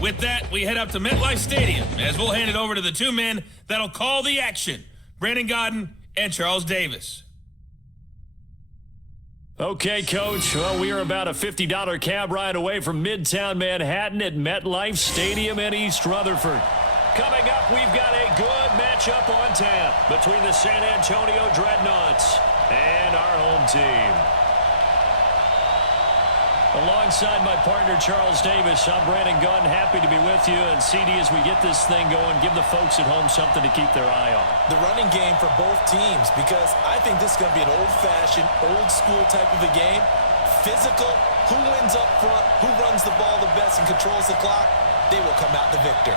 With that, we head up to MetLife Stadium as we'll hand it over to the two men that'll call the action, Brandon Godden and Charles Davis. Okay, Coach. Well, we are about a $50 cab ride away from Midtown Manhattan at MetLife Stadium in East Rutherford. Coming up, we've got a good matchup on tap between the San Antonio Dreadnoughts and our home team. Alongside my partner, Charles Davis, I'm Brandon Gunn. Happy to be with you. And CD, as we get this thing going, give the folks at home something to keep their eye on. The running game for both teams, because I think this is going to be an old-fashioned, old-school type of a game. Physical, who wins up front, who runs the ball the best and controls the clock, they will come out the victor.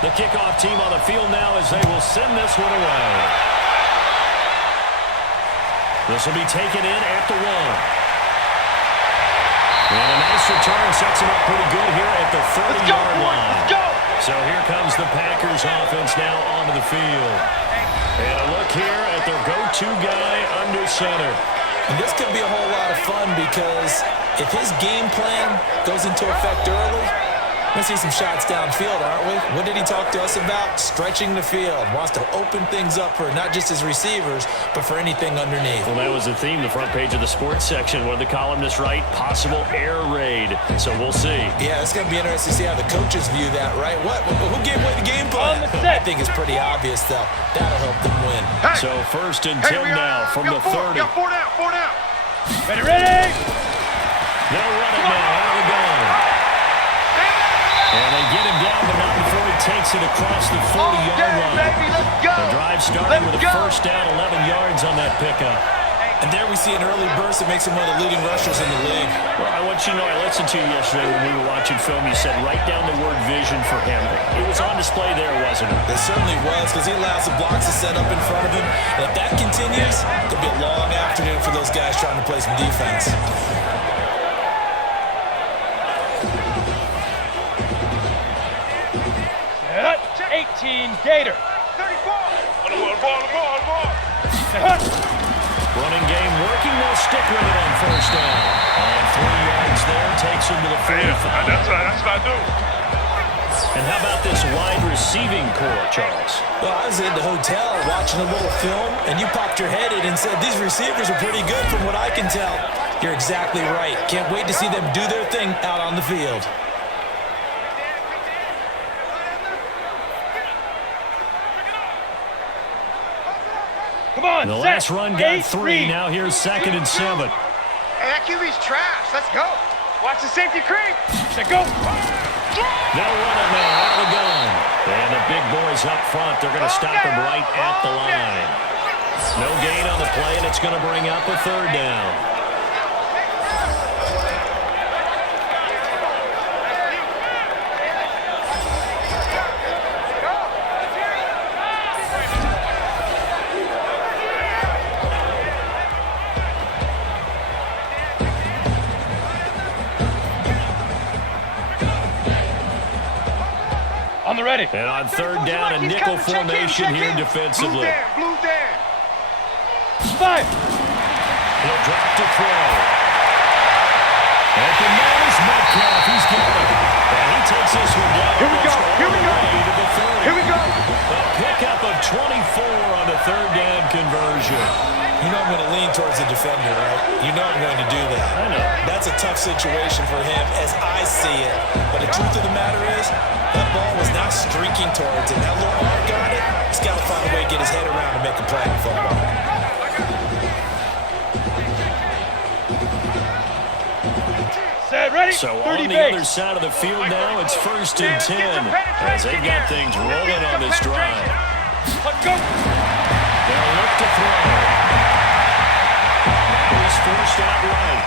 The kickoff team on the field now as they will send this one away. This will be taken in at the 1. And a nice return sets him up pretty good here at the 30-yard line. Let's go! So here comes the Packers offense now onto the field. And a look here at their go-to guy under center. And this could be a whole lot of fun because if his game plan goes into effect early, we're going to see some shots downfield, aren't we? What did he talk to us about? Stretching the field. Wants to open things up for not just his receivers, but for anything underneath. Well, that was the theme, the front page of the sports section. One of the columnists write, possible air raid. So we'll see. Yeah, it's going to be interesting to see how the coaches view that, right? Who gave away the game plan? I think it's pretty obvious, though. That'll help them win. Hey. So 1st and 10 now from the 30. We got 4 down. Ready? They'll run it now. Out of the gun. And they get him down, but not before he takes it across the 40-yard line. Baby, let's go. The drive starting with a first down, 11 yards on that pickup. And there we see an early burst that makes him one of the leading rushers in the league. Well, I want you to know, I listened to you yesterday when we were watching film. You said write down the word vision for him. It was on display there, wasn't it? It certainly was, because he allows the blocks to set up in front of him. And if that continues, it'll be a long afternoon for those guys trying to play some defense. 18 Gator. 34. On the ball. Running game working. They'll stick with it on first down. And 3 yards there takes him to the 45. That's what I do. And how about this wide receiving core, Charles? Well, I was in the hotel watching a little film, and you popped your head in and said, these receivers are pretty good from what I can tell. You're exactly right. Can't wait to see them do their thing out on the field. Come on, the last run got 3. Now here's 2nd and 7. Hey, that QB's trash. Let's go. Watch the safety creep. Let's go. They'll run it now out of the gun. And the big boys up front, they're going to stop him right at the line. No gain on the play, and it's going to bring up a 3rd down. On the ready. And on 3rd down, a nickel formation here defensively. Blue down. 5. He'll drop to throw. At the nose, Metcalf, he's got it. And he takes this one down. Here we go. To the 30. Here we go. A pickup of 24 on the 3rd down conversion. You know I'm going to lean towards the defender, right? You know I'm going to do that. I know. That's a tough situation for him as I see it. But the truth of the matter is, that ball was not streaking towards it. That little arm got it. He's got to find a way to get his head around and make a play in football. Set, ready. So on the other side of the field now, it's 1st and 10 as they've got things rolling on this drive. Let's go. They'll look to throw. He's forced out right.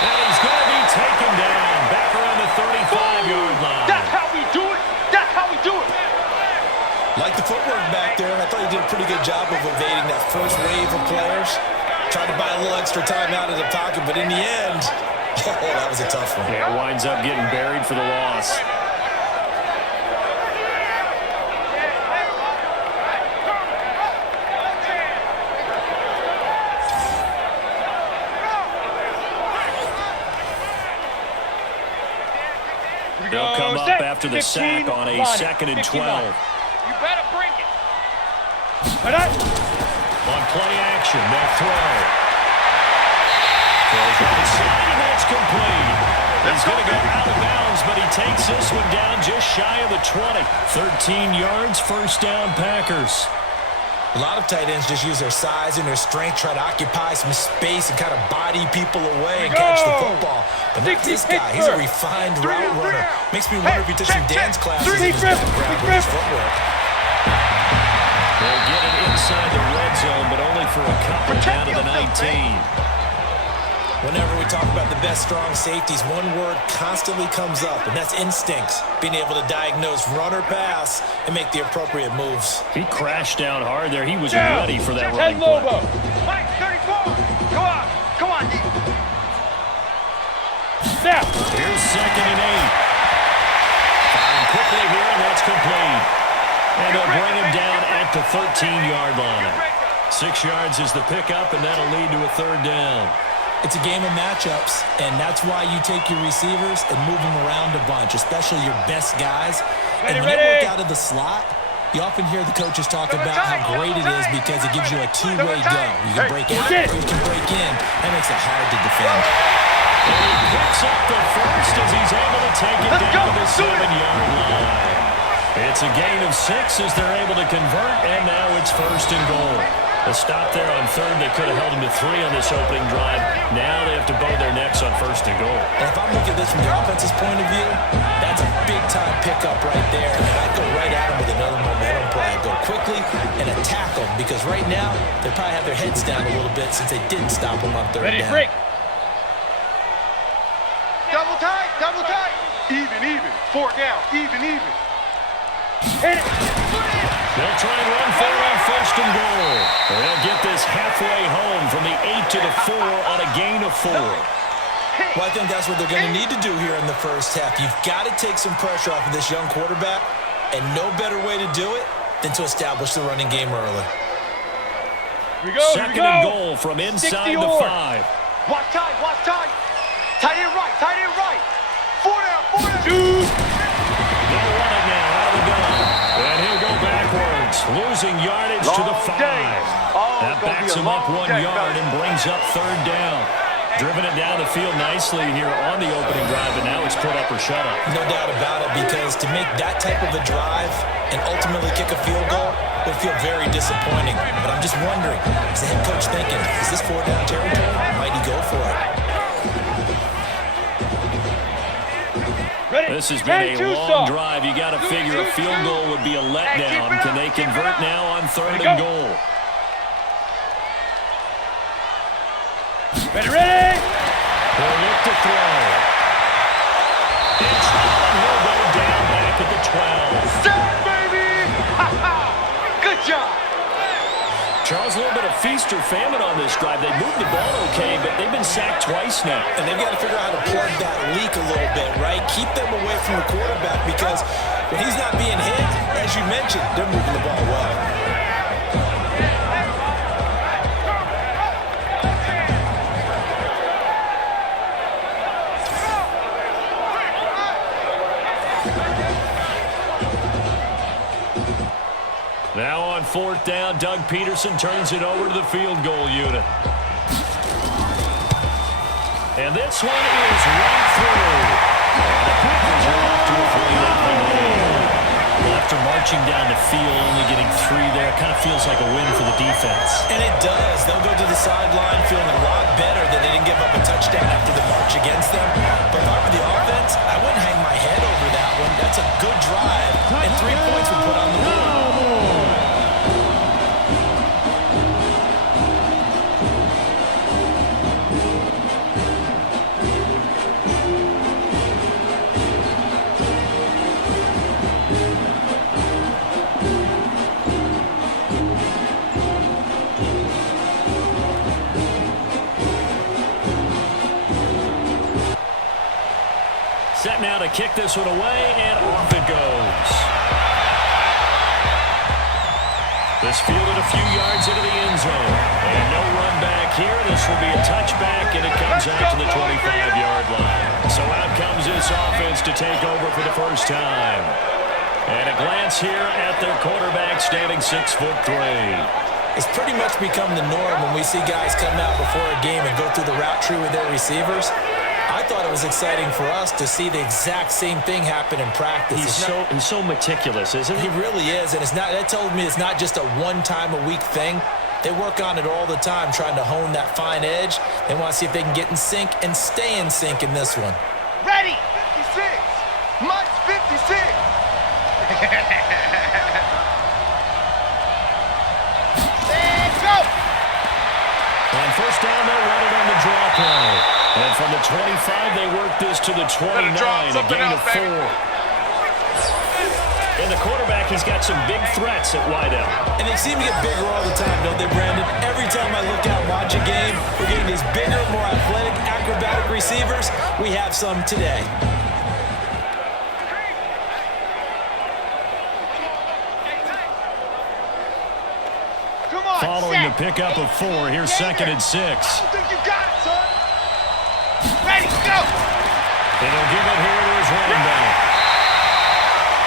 And he's going to be taken down. Back around the 35-yard Like the footwork back there. I thought he did a pretty good job of evading that first wave of players. Tried to buy a little extra time out of the pocket, but in the end, oh, that was a tough one. Yeah, winds up getting buried for the loss. They'll come up after the sack on a 2nd and 12. You better bring it. On play action, they'll throw. Throws right side, and that's complete. He's going to go out of bounds, but he takes this one down just shy of the 20. 13 yards, first down, Packers. A lot of tight ends just use their size and their strength, try to occupy some space and kind of body people away and catch the football. But not this guy. He's a refined route runner. Makes me wonder if he took some dance classes in his background with his footwork. They'll get it inside the red zone, but only for a couple down to the 19. Whenever we talk about the best strong safeties, one word constantly comes up, and that's instincts. Being able to diagnose run or pass and make the appropriate moves. He crashed down hard there. He was ready for that running play. Mike, 34. Go on. Come on, D. Snap. Here's 2nd and 8. Firing quickly here, and that's complete. And they'll bring him down at the 13-yard line. 6 yards is the pickup, and that'll lead to a 3rd down. It's a game of matchups, and that's why you take your receivers and move them around a bunch, especially your best guys. And when they work out of the slot, you often hear the coaches talk about how great it is because it gives you a two-way go. You can break out, or you can break in. That makes it hard to defend. And he picks up the first as he's able to take it down to the 7-yard line. It's a gain of 6 as they're able to convert, and now it's 1st and goal. A stop there on 3rd. They could have held him to 3 on this opening drive. Now they have to bow their necks on 1st and goal. And if I'm looking at this from the offense's point of view, that's a big-time pickup right there. And I'd go right at him with another momentum play. Go quickly and attack them because right now they probably have their heads down a little bit since they didn't stop them on 3rd down. Break. Double tight. Double tight. Even. 4 down. Even. Hit it. They'll try and run for it on 1st and goal. They'll get this halfway home from the 8 to the 4 on a gain of 4. Well, I think that's what they're going to need to do here in the first half. You've got to take some pressure off of this young quarterback, and no better way to do it than to establish the running game early. Here we go. 2nd and goal from inside the 5. Watch tight. Tight end right. 4 down. Dude. They'll run it now out of the gun. And he'll go backwards, losing yardage to the 5. That backs him up 1 yard and brings up 3rd down. Driven it down the field nicely here on the opening drive, and now it's put up or shut up. No doubt about it, because to make that type of a drive and ultimately kick a field goal would feel very disappointing. But I'm just wondering, is the head coach thinking, is this 4 down territory? Might he go for it? This has been a long drive. You got to figure a field goal would be a letdown. Can they convert now on 3rd and goal? Ready. They'll look to throw. It's on. He'll go down back at the 12. Stop, baby! Good job. Charles, a little bit of feast or famine on this drive. They moved the ball okay, but they've been sacked twice now. And they've got to figure out how to plug that leak a little bit, right? Keep them away from the quarterback because when he's not being hit, as you mentioned, they're moving the ball well. Now on 4th down, Doug Peterson turns it over to the field goal unit. And this one is right through. And the Packers are off to a 3-0 lead. After marching down the field, only getting 3 there, kind of feels like a win for the defense. And it does. They'll go to the sideline feeling a lot better that they didn't give up a touchdown after the march against them. But if I were the offense, I wouldn't hang my head over that one. That's a good drive, and 3 points would put on the board. Set now to kick this one away, and off it goes. This fielded a few yards into the end zone. And no run back here. This will be a touchback, and it comes out to the 25-yard line. So out comes this offense to take over for the first time. And a glance here at their quarterback standing 6'3". It's pretty much become the norm when we see guys come out before a game and go through the route tree with their receivers. I thought it was exciting for us to see the exact same thing happen in practice. He's so meticulous, isn't he? He really is, and that tells me it's not just a one-time-a-week thing. They work on it all the time, trying to hone that fine edge. They want to see if they can get in sync and stay in sync in this one. Ready! 56! Mike's 56! Let's go! On first down, they'll run it on the draw play. And from the 25, they work this to the 29, a gain of 4. And the quarterback, he's got some big threats at wideout. And they seem to get bigger all the time, don't they, Brandon? Every time I look out and watch a game, we're getting these bigger, more athletic, acrobatic receivers. We have some today. Come on, Following set. the pickup of 4, here's 2nd and 6. I don't think you got it, son. Ready, go! And he'll give it here to his running back.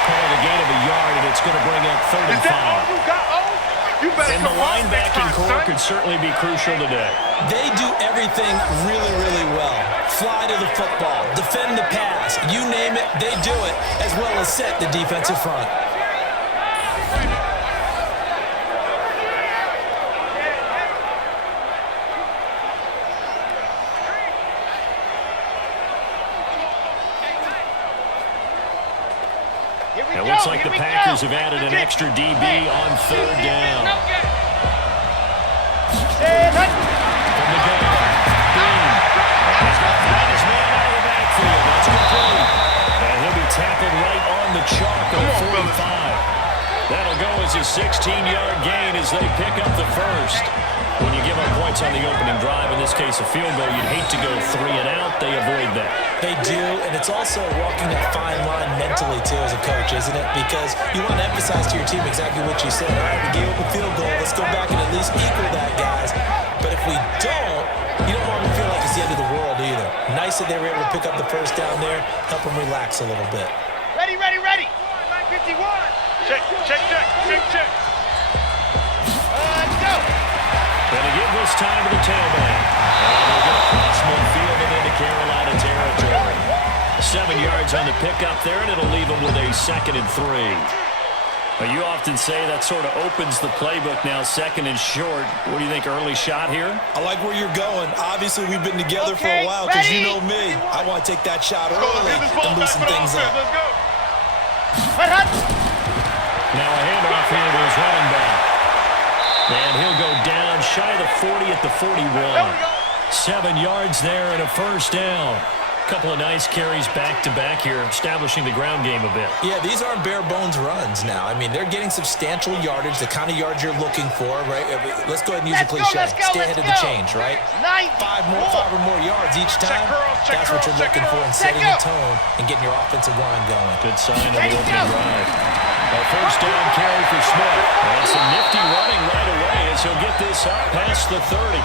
Call it a gain of a yard, and it's going to bring up 3rd and 5. Is that all you got, O? You better And the come on next linebacking time, core son. could certainly be crucial today. They do everything really, really well. Fly to the football, defend the pass, you name it, they do it, as well as set the defensive front. It looks like the Packers have added an extra DB on 3rd down. From the gun, Bean. He's got to find his man out of the backfield. That's complete. And he'll be tackled right on the chalk on 45. That'll go as a 16-yard gain as they pick up the first. When you give up points on the opening drive, in this case a field goal, you'd hate to go 3 and out. They avoid that. They do, and it's also walking that fine line mentally, too, as a coach, isn't it? Because you want to emphasize to your team exactly what you said. All right, we gave up a field goal. Let's go back and at least equal that, guys. But if we don't, you don't want to feel like it's the end of the world either. Nice that they were able to pick up the first down there, help them relax a little bit. Ready, ready, ready. 951. Check, check, check, check, check. Let's go. Gonna give this time to the tailback. And they'll get across midfield and into Carolina territory. 7 yards on the pickup there, and it'll leave them with a 2nd and 3. But you often say that sort of opens the playbook now, 2nd and short. What do you think, early shot here? I like where you're going. Obviously, we've been together for a while because you know me. I want to take that shot early and loosen things up. Let's go. Now a handoff here to his running back. And he'll go down shy of the 40 at the 41. 7 yards there and a first down. Couple of nice carries back-to-back here, establishing the ground game a bit. Yeah, these aren't bare-bones runs now. I mean, they're getting substantial yardage, the kind of yards you're looking for, right? Let's go ahead and use a cliche. Stay ahead of the change, right? 5 or more yards each time. That's what you're looking for in setting the tone and getting your offensive line going. Good sign on the opening drive. A first down carry for Smith. And some nifty running right away as he'll get this up past the 30.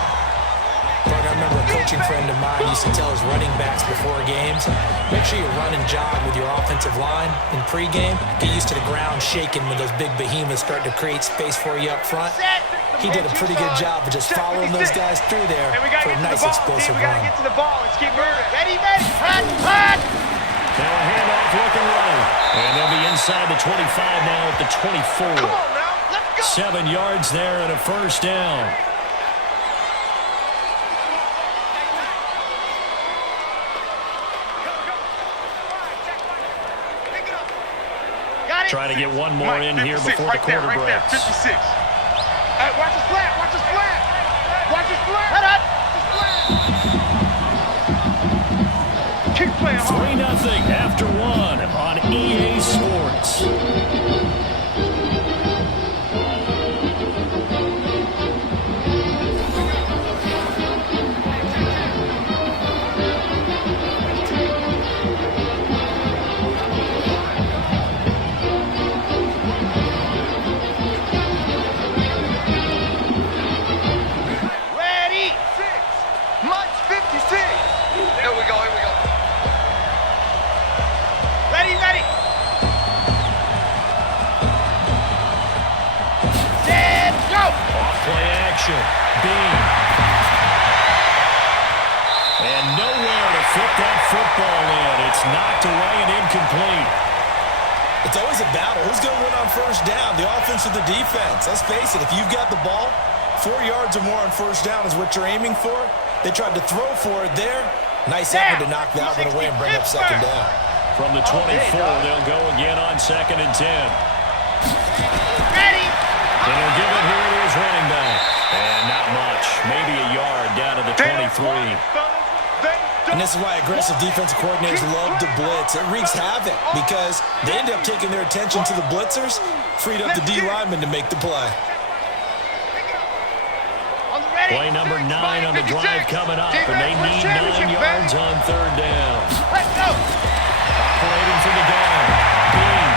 I remember a coaching friend of mine used to tell his running backs before games, make sure you run and jog with your offensive line in pregame. Get used to the ground shaking when those big behemoths start to create space for you up front. He did a pretty good job of just following those guys through there for a nice explosive run. We gotta get to the ball. Let's keep moving. Ready, ready, hot. Now a handoff looking right. And they'll be inside the 25 now at the 24. Come on now, let's go. 7 yards there and a first down. Trying to get one more in here before the quarter breaks. 56. Hey, watch the flat, watch the flat. Watch the flat. Keep playing hard. 3-0 after 1 on EA Sports. possession. Bean. And nowhere to fit that football in. It's knocked away and incomplete. It's always a battle. Who's going to win on first down, the offense or the defense? Let's face it, if you've got the ball, 4 yards or more on first down is what you're aiming for. They tried to throw for it there. Nice effort to knock that one away and bring up second down. From the 24, they'll go again on 2nd and 10. Ready. And he'll give it here to his running back. And not much. Maybe a yard down to the 23. And this is why aggressive defensive coordinators love to blitz. It wreaks havoc because they end up taking their attention to the blitzers, freed up the D lineman to make the play. Play number 9 on the drive coming up, and they need 9 yards on 3rd down. Let's go. Operating from the gun. Bean.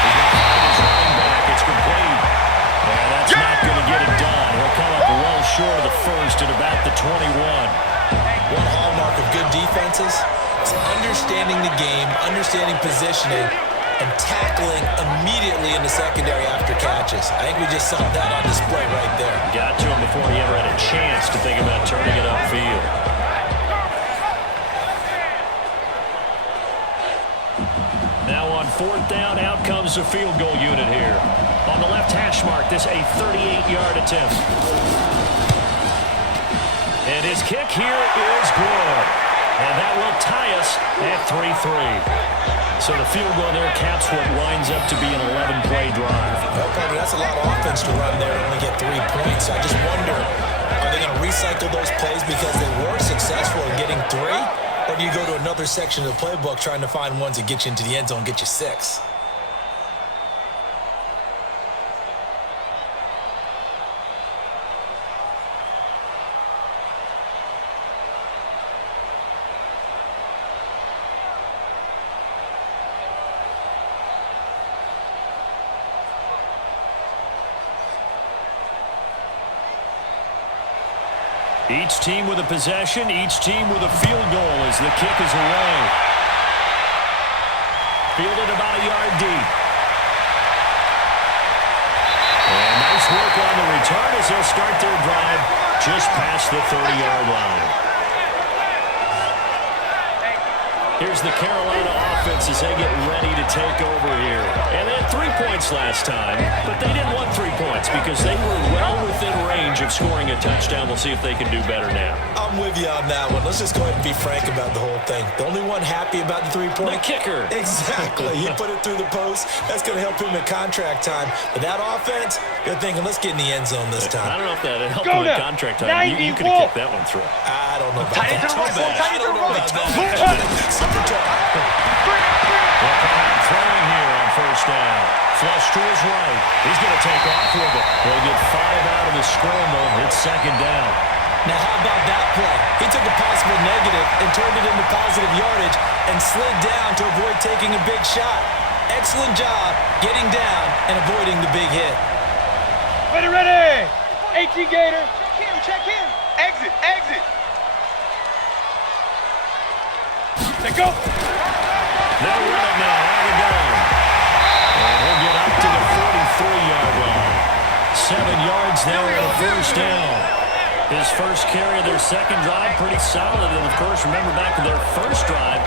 He's going to find his running back. It's complete. And that's not going to get it done. He'll come up well short of the first at about the 21. One hallmark of good defenses is understanding the game, understanding positioning, and tackling immediately in the secondary after catches. I think we just saw that on display right there. Got to him before he ever had a chance to think about turning it upfield. Now on 4th down, out comes the field goal unit here. On the left hash mark, this a 38-yard attempt. And his kick here is good. And that will tie us at 3-3. So the field goal there caps what winds up to be an 11-play drive. Okay, that's a lot of offense to run there and only get 3 points. I just wonder, are they going to recycle those plays because they were successful in getting 3? Or do you go to another section of the playbook trying to find ones that get you into the end zone and get you 6? Each team with a possession, each team with a field goal as the kick is away. Fielded about a yard deep. And nice work on the return as they'll start their drive just past the 30-yard line. Here's the Carolina offense as they get ready to take over here. And they had 3 points last time, but they didn't want 3 points because they were well within range of scoring a touchdown. We'll see if they can do better now. I'm with you on that one. Let's just go ahead and be frank about the whole thing. The only one happy about the 3-point? The kicker. Exactly. He put it through the post. That's going to help him in contract time. But that offense, they're thinking, let's get in the end zone this time. I don't know if that helped him in contract time. You could have kicked that one through. I don't know about that. I don't know about that. They'll come out throwing here on 1st down. Flush to his right. He's going to take off with it. They'll get 5 out of the scramble. It's 2nd down. Now, how about that play? He took a possible negative and turned it into positive yardage and slid down to avoid taking a big shot. Excellent job getting down and avoiding the big hit. Ready, ready. 18 Gator. Check him. Exit, exit. Let's go. They'll run it now out of the gun. And he'll get up to the 43-yard line. 7 yards there on 1st down. His first carry of their 2nd drive, pretty solid. And, of course, remember back to their 1st drive,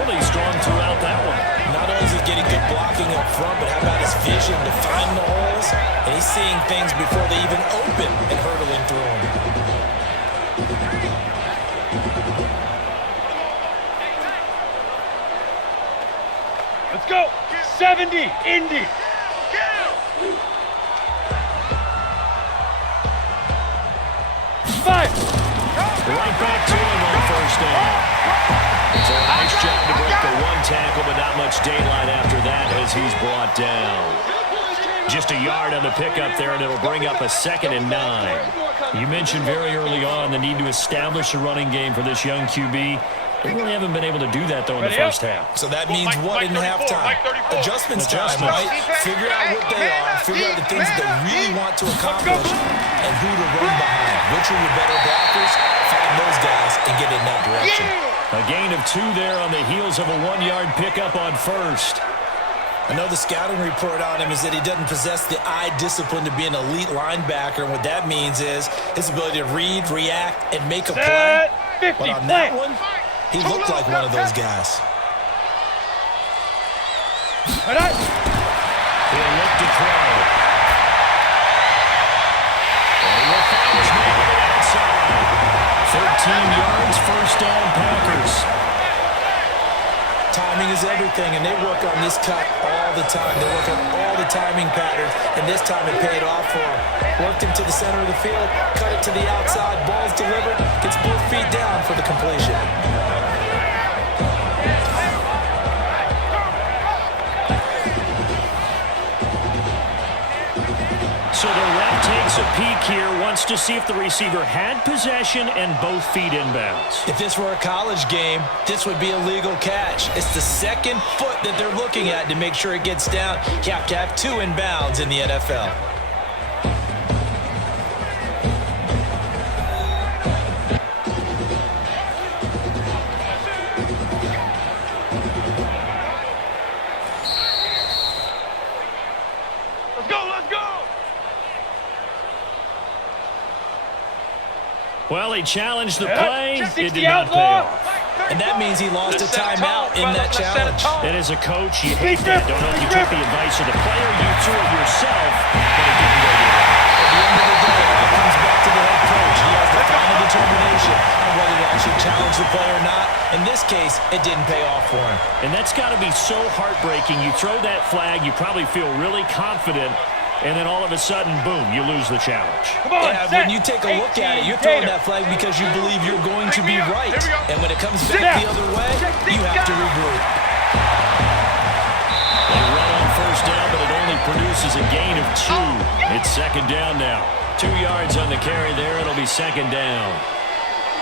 really strong throughout that one. Not only is he getting good blocking up front, but how about his vision to find the holes? And he's seeing things before they even open and hurdling through them. Let's go. 70, Indy. Five. Right back to him on 1st down. It's a nice job to break the 1 tackle, but not much daylight after that as he's brought down. Just a yard on the pickup there, and it'll bring up a 2nd and 9. You mentioned very early on the need to establish a running game for this young QB. They really haven't been able to do that, though, in the first half. So that means what in halftime? Adjustments time, right? Figure out what they are, figure out the things that they really want to accomplish, and who to run behind. Which are your better blockers? Find those guys and get in that direction. A gain of 2 there on the heels of a 1-yard pickup on 1st. I know the scouting report on him is that he doesn't possess the eye discipline to be an elite linebacker. And what that means is his ability to read, react, and make a play. But on that one, he looked like one of those guys. He'll look to throw. And he will find his man on the outside. 13 yards, first down, Packers. Timing is everything, and they work on this cut all the time. They work on all the timing patterns, and this time it paid off for him. Worked him to the center of the field, cut it to the outside, ball's delivered, gets both feet down for the completion. So the ref takes a peek here, wants to see if the receiver had possession and both feet inbounds. If this were a college game, this would be a legal catch. It's the second foot that they're looking at to make sure it gets down. You have to have 2 inbounds in the NFL. Well, he challenged the play. It did not pay off. And that means he lost a timeout in that challenge. And as a coach, you hate that. Don't know if you took the advice of the player. You threw it yourself, but it didn't go your way. At the end of the day, it comes back to the head coach. He has the final determination on whether to actually challenge the play or not. In this case, it didn't pay off for him. And that's got to be so heartbreaking. You throw that flag, you probably feel really confident, and then all of a sudden, boom, you lose the challenge. When you take a look at it, you're throwing that flag because you believe you're going to be right. And when it comes back the other way, you have to regroup. They run on first down, but it only produces a gain of 2. It's second down now. 2 yards on the carry there. It'll be second down.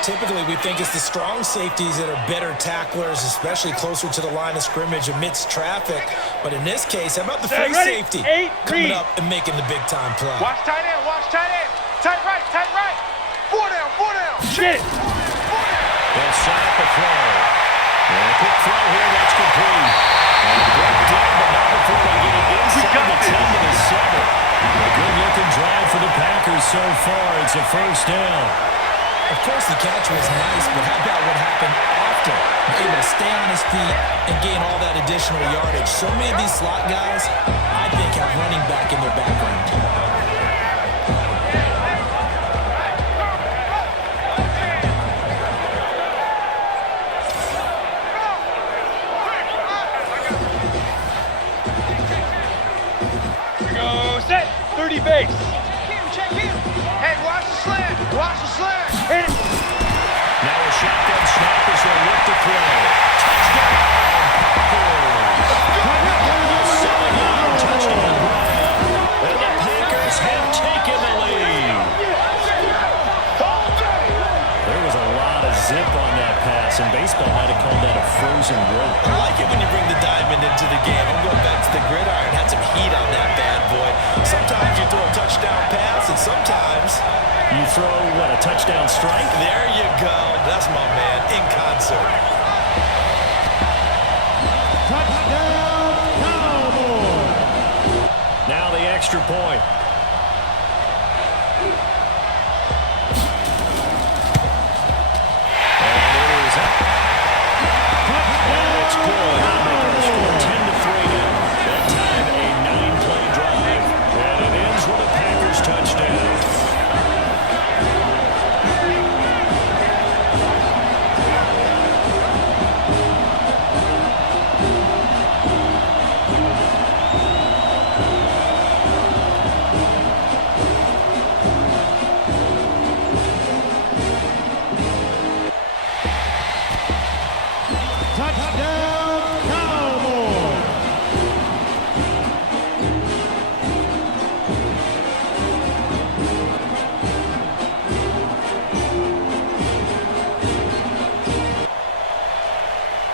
Typically, we think it's the strong safeties that are better tacklers, especially closer to the line of scrimmage amidst traffic. But in this case, how about the free safety coming up and making the big-time play? Watch tight end, watch tight end. Tight right, tight right. 4 down, 4 down. Shit. They'll set up a throw. And a quick throw here, that's complete. And brought down, but not before they get it inside the 10 to the 7. A good-looking drive for the Packers so far. It's a first down. Of course, the catch was nice, but how about what happened after? Able to stay on his feet and gain all that additional yardage. So many of these slot guys, I think, have running back in their background. Go set. 30 base. Check in. Hey, watch the slant. Watch the slant. Hit it. Now a shotgun snap as they look to throw. Touchdown, Packers. 7-yard touchdown grab. And the Packers have taken the lead. There was a lot of zip on that pass, and baseball might have called that a frozen rope. I like it when you bring the diamond into the game. I'm going back to the gridiron. Had some heat on that bad boy. Sometimes you throw a touchdown pass, and sometimes you throw, what, a touchdown strike? There you go. That's my man, in concert. Touchdown, Cowboys. Now the extra point. And it is up. And it's good. Making the score 10-3 now. That time a 9-play drive. And it ends with a Packers touchdown. Touchdown, Cowboys!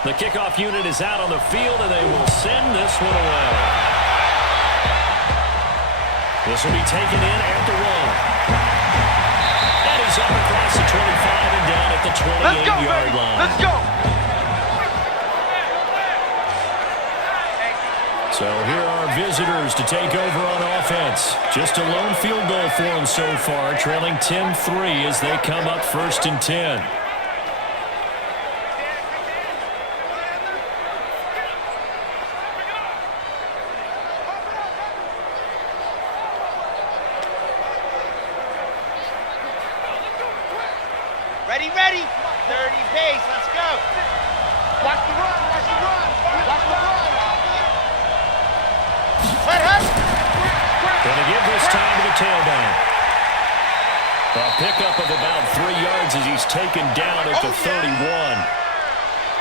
The kickoff unit is out on the field, and they will send this one away. This will be taken in at the 1. And he's up across the 25 and down at the 28-yard line. Let's go. So here are visitors to take over on offense. Just a lone field goal for them so far, trailing 10-3 as they come up 1st and 10. Ready, ready. 30 pace. Let's go. Watch the run, watch the run, watch the run. Let her. Going to give this time to the tailback. A pickup of about 3 yards as he's taken down at the 31.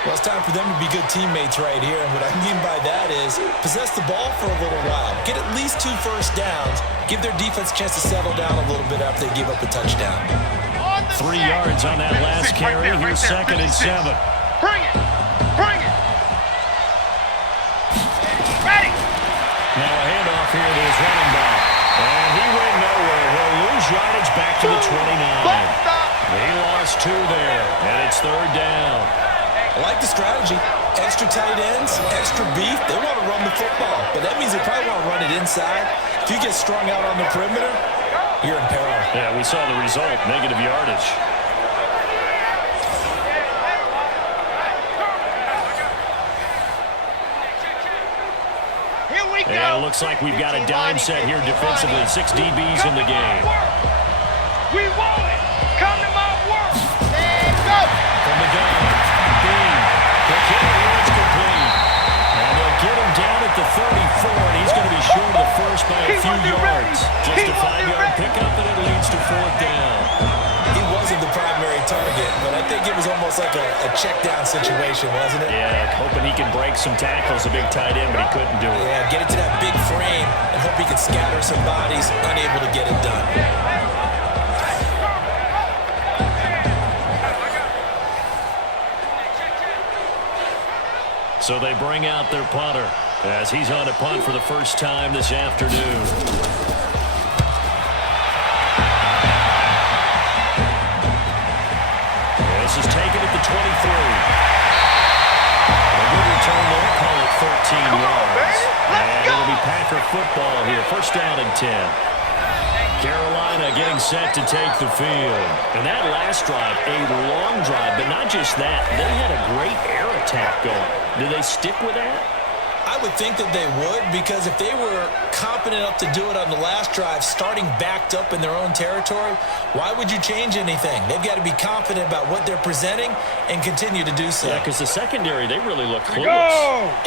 Well, it's time for them to be good teammates right here. And what I mean by that is possess the ball for a little while. Get at least 2 first downs. Give their defense a chance to settle down a little bit after they give up a touchdown. 3 yards on that last carry. Here's 2nd and 7. Bring it, bring it. Ready. Now a handoff here to his running back. And he went nowhere. He'll lose yardage back to the 29. He lost 2 there, and it's 3rd down. I like the strategy. Extra tight ends, extra beef. They want to run the football, but that means they probably want to run it inside. If you get strung out on the perimeter, you're in peril. Yeah, we saw the result, negative yardage. Here we go. And it looks like we've got a dime set here defensively. 6 DBs in the game. We want it. Come to my work. And go. From the gun, Bean. The kick here is complete. And they'll get him down at the 34, and he's going to be short of the first by a few yards. Just a 5-yard pickup, and it leads to 4th down. He wasn't the primary target, but I think it was almost like a check down situation, wasn't it? Yeah, hoping he can break some tackles, a big tight end, but he couldn't do it. Yeah, get it to that big frame and hope he can scatter some bodies, unable to get it done. So they bring out their punter as he's on a punt for the first time this afternoon. This is taken at the 23. A good return there, call it 13 yards. And it'll be Packer football here, 1st down and 10. Carolina getting set to take the field. And that last drive, a long drive, but not just that. They had a great air attack going. Do they stick with that? I would think that they would, because if they were competent enough to do it on the last drive, starting backed up in their own territory, why would you change anything? They've got to be confident about what they're presenting and continue to do so. Yeah, because the secondary, they really look clueless.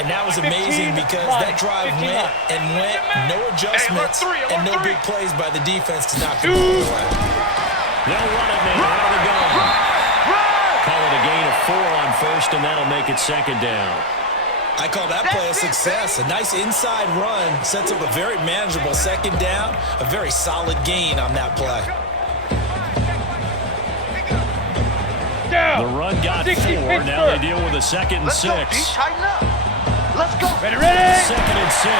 And that was amazing because that drive went and went, no adjustments, and no big plays by the defense to knock them all away. They'll run it now out of the gun. Call it a gain of 4 on 1st, and that'll make it 2nd down. I call that play a success. A nice inside run sets up a very manageable 2nd down, a very solid gain on that play. The run got 4. Now they deal with a 2nd and 6. Let's go, D. Tighten up. Let's go. Ready, ready. 2nd and 6.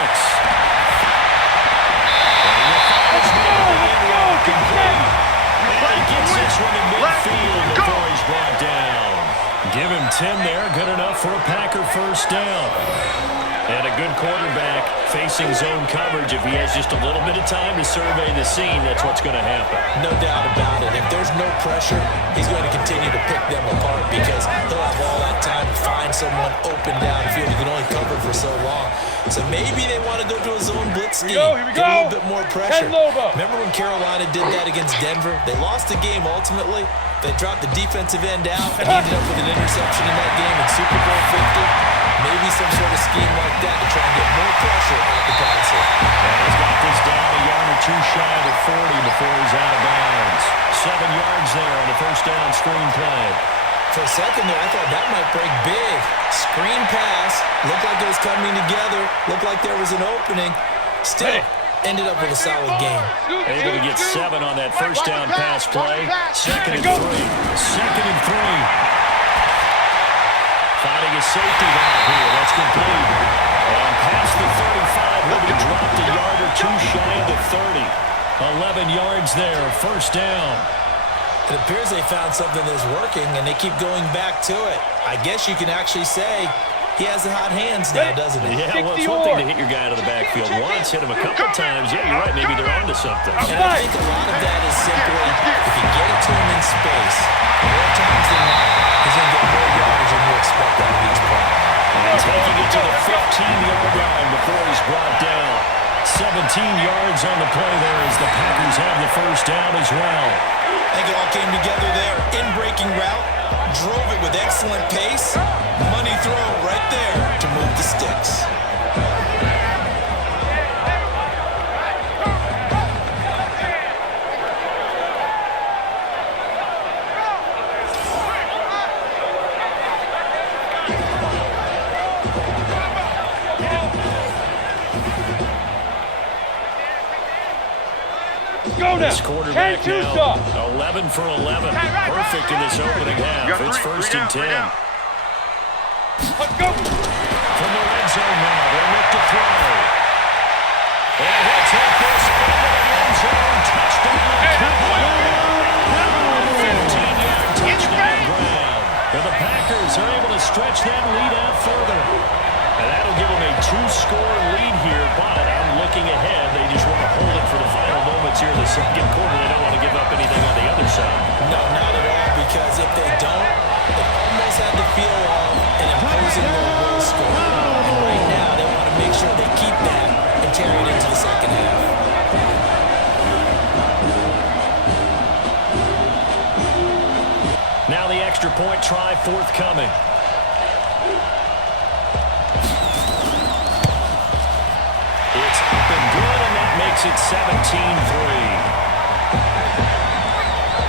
And he gets this one in midfield before he's brought down. Give him 10 there. Good enough for a Packer 1st down. And a good quarterback facing zone coverage. If he has just a little bit of time to survey the scene, that's what's going to happen. No doubt about it. If there's no pressure, he's going to continue to pick them apart because he'll have all that time to find someone open downfield. He can only cover for so long. So maybe they want to go to a zone blitz scheme. Here we go. Get a little bit more pressure. Remember when Carolina did that against Denver? They lost the game ultimately. They dropped the defensive end out and ended up with an interception in that game in Super Bowl 50. Maybe some sort of scheme like that to try and get more pressure at the passer. And he's got this down a yard or 2 shy of the 40 before he's out of bounds. 7 yards there on the 1st down screen play. For a second there, I thought that might break big. Screen pass. Looked like it was coming together. Looked like there was an opening. Still ended up with a solid game. Able to get 7 on that 1st down pass play. 2nd and 3. 2nd and 3. Finding a safety valve here. That's complete. And past the 35, will be dropped a yard or 2 shy of the 30. 11 yards there, 1st down. It appears they found something that's working, and they keep going back to it. I guess you can actually say He has the hot hands now, doesn't he? Yeah, well, it's one thing to hit your guy out of the backfield once, hit him a couple times. Yeah, you're right. Maybe they're onto something. And I think a lot of that is simply if you get it to him in space, more times than not, he's going to get more yardage than you expect out of each play. And taking it to the 15-yard line before he's brought down. 17 yards on the play there as the Packers have the first down as well. I think it all came together there. In-breaking route, drove it with excellent pace. Money throw right there to move the sticks. This quarterback now, 11 for 11. Perfect in this opening half. It's first and 10. Let's go. From the red zone now, they'll look to throw. And he'll take this into the end zone. Touchdown. 15-yard touchdown ground. And the Packers are able to stretch that lead out further. And that'll give them a 2-score lead here, but I'm looking ahead. They just want to hold it for the final moments here in the second quarter. They don't want to give up anything on the other side. No, not at all, because if they don't, it almost had the feel of an imposing low score. And right now, they want to make sure they keep that and carry it into the second half. Now the extra point try forthcoming. It's up and good, and that makes it 17-3.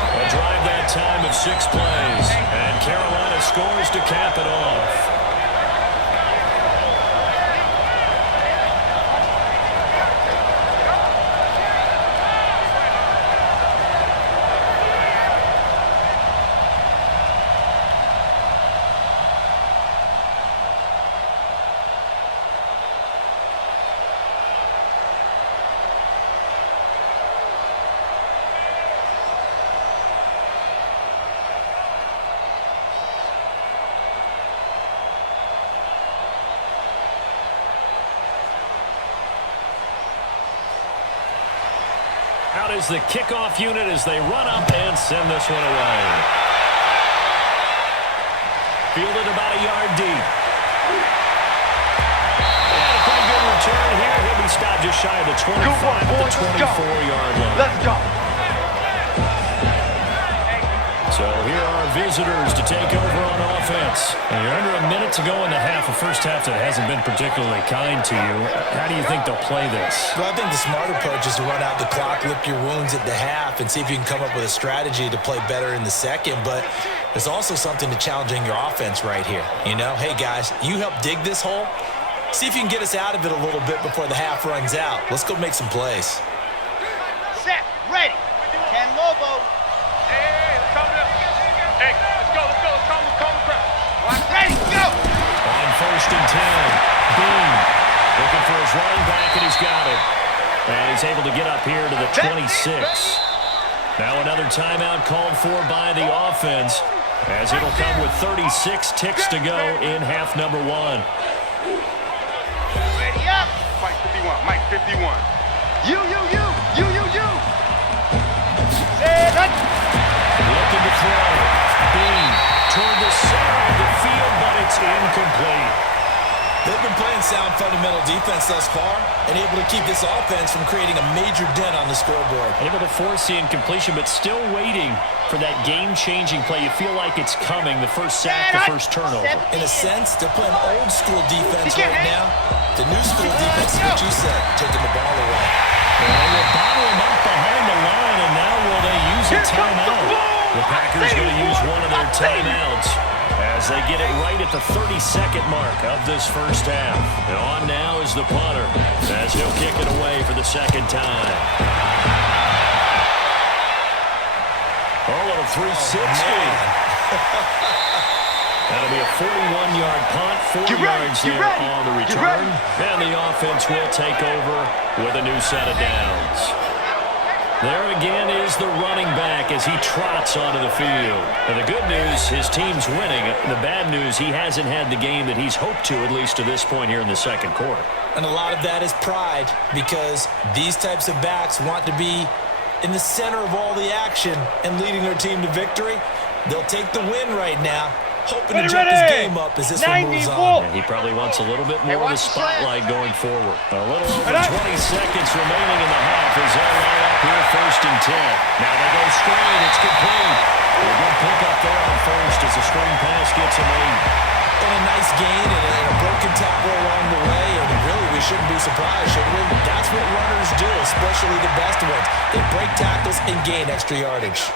A drive that time of 6 plays, and Carolina scores to cap it off. Out is the kickoff unit as they run up and send this one away. Fielded about a yard deep. And a pretty good return here. He'll be stopped just shy of the 25 at the 24-yard line. Let's go. So here are visitors to take over on offense. And you're under a minute to go in the half, a first half that hasn't been particularly kind to you. How do you think they'll play this? Well, I think the smart approach is to run out the clock, lick your wounds at the half, and see if you can come up with a strategy to play better in the second. But there's also something to challenging your offense right here. You know, hey, guys, you help dig this hole. See if you can get us out of it a little bit before the half runs out. Let's go make some plays. Set, ready. Ken Lobo. Hey, let's calm down. Hey, let's go. Let's calm the crowd. Ready, go. On first and 10, Boone looking for his running back, and he's got it. And he's able to get up here to the 26. Now another timeout called for by the offense, as it'll come with 36 ticks to go in half number 1. Ready up. Mike 51. Mike 51. You. Set. Looking to throw. Bean toward the center of the field, but it's incomplete. They've been playing sound fundamental defense thus far and able to keep this offense from creating a major dent on the scoreboard. Able to force the incompletion, but still waiting for that game-changing play. You feel like it's coming, the first sack, the first turnover. In a sense, they're playing old school defense right now. The new school defense is what you said, taking the ball away. Well, they will bottle him up behind the line, and now will they use a timeout? The Packers going to use one of their timeouts as they get it right at the 32nd mark of this first half. And on now is the punter, as he'll kick it away for the second time. Oh, a little 360. That'll be a 41-yard punt, 4 yards there on the return. And the offense will take over with a new set of downs. There again is the running back as he trots onto the field. And the good news, his team's winning. The bad news, he hasn't had the game that he's hoped to, at least to this point here in the second quarter. And a lot of that is pride, because these types of backs want to be in the center of all the action and leading their team to victory. They'll take the win right now, hoping to jump his game up as this one moves on. And he probably wants a little bit more of the spotlight going forward. A little over 20 seconds remaining in the half as they'll line up here 1st and 10. Now they go screen. It's complete. A good pick up there on first as the screen pass gets him in. And a nice gain and a broken tackle along the way. And really, we shouldn't be surprised, should we? That's what runners do, especially the best ones. They break tackles and gain extra yardage.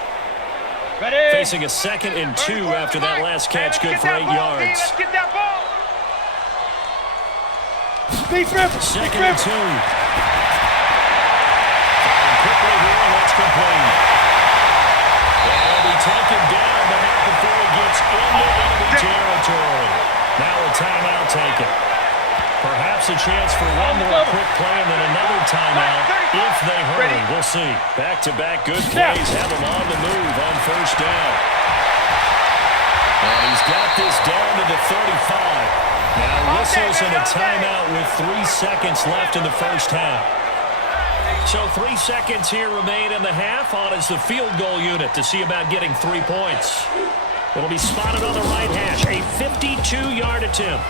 Ready. Facing a 2nd and 2 after that last catch, good for 8 yards. Let's get that ball. 2nd and 2. Firing quickly here, and that's complete. And he'll be taken down, but not before he gets into enemy territory. Now a timeout taken. Perhaps a chance for one more quick play and then another timeout if they hurry. We'll see. Back-to-back good plays have him on the move on 1st down. And he's got this down to the 35. Now whistles and a timeout with 3 seconds left in the first half. So 3 seconds here remain in the half on as the field goal unit to see about getting 3 points. It'll be spotted on the right hash. A 52-yard attempt.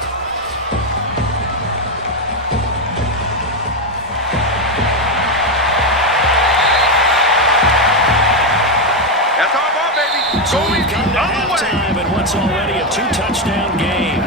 So we've come to halftime in what's already a 2-touchdown game.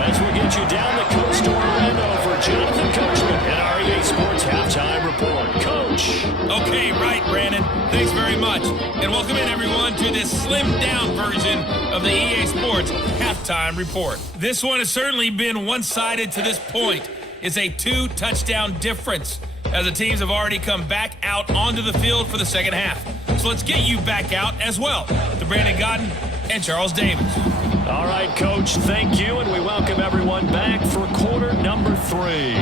As we get you down the coast to Orlando for Jonathan Coachman and our EA Sports Halftime Report. Coach. Okay, right, Brandon. Thanks very much. And welcome in, everyone, to this slimmed-down version of the EA Sports Halftime Report. This one has certainly been one-sided to this point. It's a 2-touchdown difference, as the teams have already come back out onto the field for the second half. So let's get you back out as well to Brandon Godden and Charles Davis. All right, Coach, thank you, and we welcome everyone back for quarter number 3.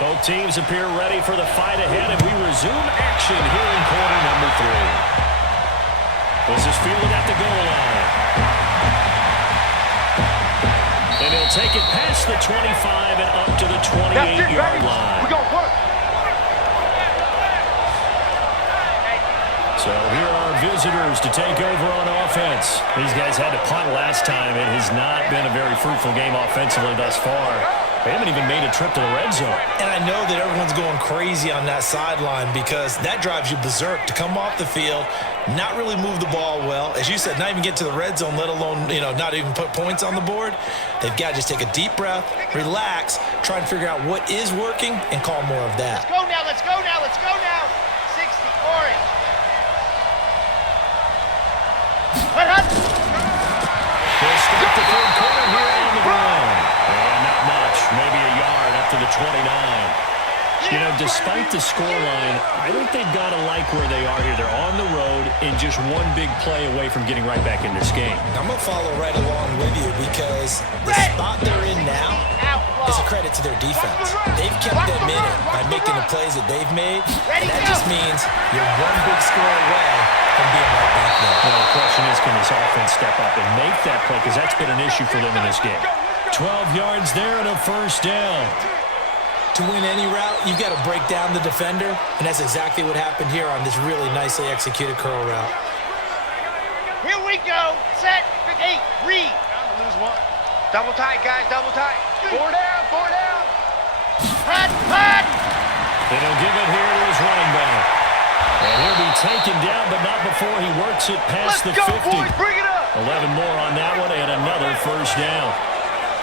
Both teams appear ready for the fight ahead, and we resume action here in quarter number 3. This is fielded at the goal line. And he'll take it past the 25 and up to the 28-yard line. We're gonna work. So here are visitors to take over on offense. These guys had to punt last time. It has not been a very fruitful game offensively thus far. They haven't even made a trip to the red zone. And I know that everyone's going crazy on that sideline because that drives you berserk to come off the field, not really move the ball well. As you said, not even get to the red zone, let alone, not even put points on the board. They've got to just take a deep breath, relax, try and figure out what is working, and call more of that. Let's go now, let's go now, let's go now. 60, orange. They'll start the third quarter here on the ground. And not much, maybe a yard up to the 29. Despite the scoreline, I think they've got to like where they are here. They're on the road and just one big play away from getting right back in this game. I'm going to follow right along with you because the spot they're in now is a credit to their defense. They've kept them in it by making the plays that they've made, and that just means you're one big score away from being right back there. Well, the question is, can this offense step up and make that play? Because that's been an issue for them in this game. 12 yards there and a first down. To win any route, you've got to break down the defender, and that's exactly what happened here on this really nicely executed curl route. Here we go. Set. 8. Read. Lose one. Double tight, guys. Double tight. 4 down. 4 down. Hut. And he'll give it here to his running back. And he'll be taken down, but not before he works it past Let's the go, 50. boys. Bring it up. 11 more on that one and another first down.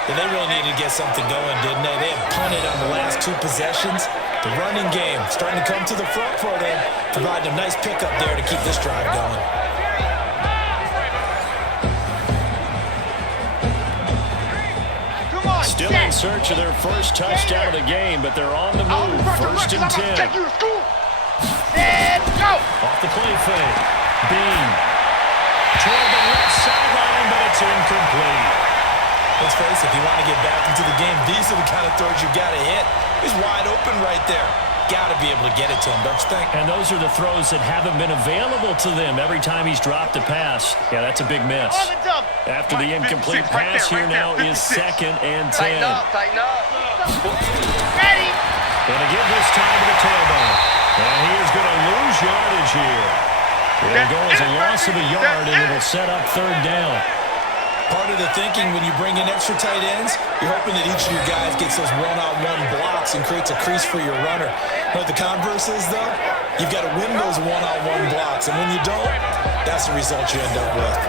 Yeah, they really needed to get something going, didn't they? They had punted on the last 2 possessions. The running game starting to come to the front for them, providing a nice pickup there to keep this drive going. Still in search of their first touchdown of the game, but they're on the move. 1st and 10. And go! Off the play fake. Bean. Toward the left sideline, but it's incomplete. Let's face it, if you want to get back into the game, these are the kind of throws you got to hit. He's wide open right there. Got to be able to get it to him, don't you think? And those are the throws that haven't been available to them every time he's dropped a pass. Yeah, that's a big miss. After the incomplete pass here now is 2nd and 10. Tighten up. Ready? Going to give this time to the tailback. And he is going to lose yardage here. It'll go as a loss of a yard, and it'll set up 3rd down. Part of the thinking when you bring in extra tight ends, you're hoping that each of your guys gets those one-on-one blocks and creates a crease for your runner. But the converse is, though, you've got to win those one-on-one blocks. And when you don't, that's the result you end up with.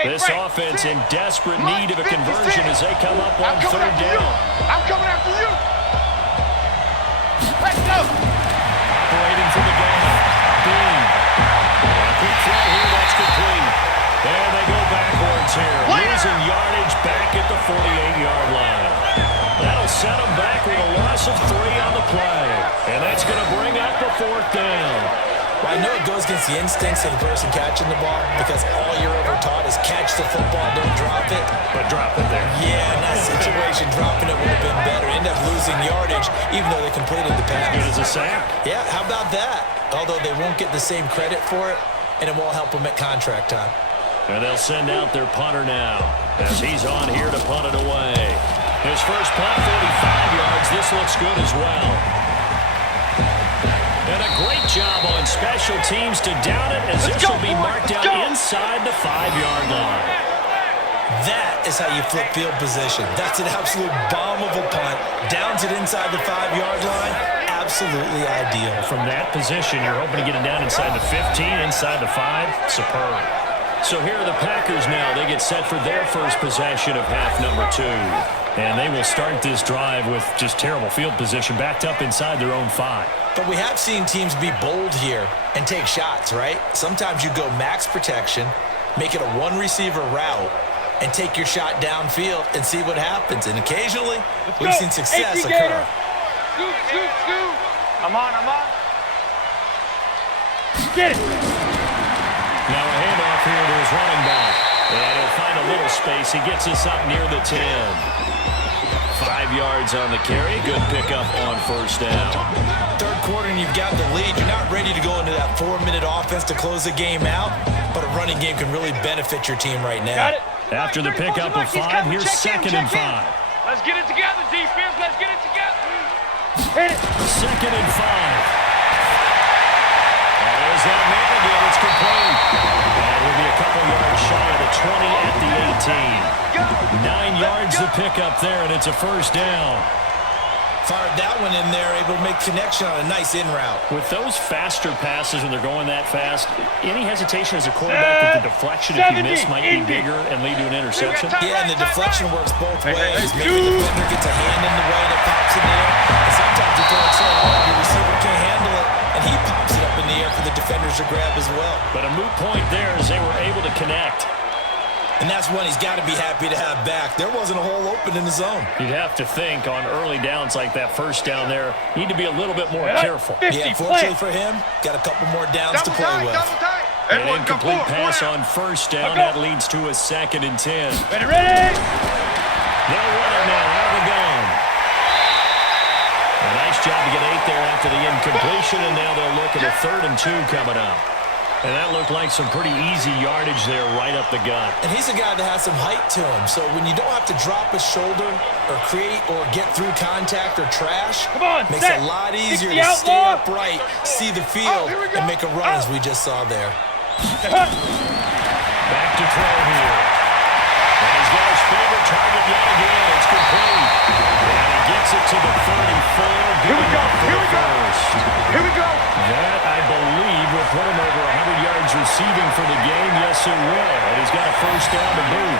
This offense in desperate need of a conversion as they come up on 3rd down. I'm coming after you. Let's go. Operating for the game. Bean. A quick throw here, that's complete. There they go backwards here. Losing yardage back at the 48-yard line. That'll set them back with a loss of 3 on the play. And that's going to bring up the 4th down. Well, I know it goes against the instincts of the person catching the ball because all you're ever taught is catch the football, don't drop it. But drop it there. Yeah, in that situation, dropping it would have been better. End up losing yardage even though they completed the pass. Good as a sack. Yeah, how about that? Although they won't get the same credit for it, and it won't help them at contract time. And they'll send out their punter now as he's on here to punt it away. His first punt, 45 yards. This looks good as well. And a great job on special teams to down it as this will be marked out inside the 5-yard line. That is how you flip field position. That's an absolute bomb of a punt. Downs it inside the 5-yard line. Absolutely ideal. From that position, you're hoping to get it down inside the 15, inside the 5. Superb. So here are the Packers now. They get set for their first possession of half number 2. And they will start this drive with just terrible field position backed up inside their own 5. But we have seen teams be bold here and take shots, right? Sometimes you go max protection, make it a 1-receiver route, and take your shot downfield and see what happens. And occasionally, we've seen success occur. Scoot. I'm on. Get it. Now a handoff here to his running back. And he'll find a little space. He gets us up near the 10. 5 yards on the carry. Good pickup on 1st down. 3rd quarter and you've got the lead. You're not ready to go into that 4-minute offense to close the game out, but a running game can really benefit your team right now. Got it. After the pickup of 5, here's 2nd and 5. Let's get it together, defense. Let's get it together. Hit it. 2nd and 5. There's that man again. It's complete. And we'll be a couple yards shy of the 20 at the 18. 9 yards to pick up there, and it's a 1st down. Fired that one in there, able to make connection on a nice in route. With those faster passes when they're going that fast, any hesitation as a quarterback that the deflection, if you miss, might be bigger and lead to an interception? Yeah, and the deflection works both ways. Maybe the defender gets a hand in the way and it pops in the air. And sometimes you throw it so hard, your receiver can't handle it, and he pops it up in the air for the defenders to grab as well. But a moot point there as they were able to connect. And that's one he's got to be happy to have back. There wasn't a hole open in the zone. You'd have to think on early downs like that 1st down there, need to be a little bit more careful. Yeah, fortunately for him, got a couple more downs to play with. An incomplete pass on 1st down. That leads to a 2nd and 10. Ready. They'll run it now out of the gun. A nice job to get 8 there after the incompletion, and now they'll look at a 3rd and 2 coming up. And that looked like some pretty easy yardage there right up the gut. And he's a guy that has some height to him. So when you don't have to drop a shoulder or create or get through contact or trash, makes it a lot easier to stay upright, see the field, and make a run as we just saw there. Back to throw here. And he's got his favorite target yet again. It's complete. And he gets it to the 34. Here we go. Here we go. That, I believe, will put him over 100 yards receiving for the game. Yes, OSU will, and he's got a first down to boot.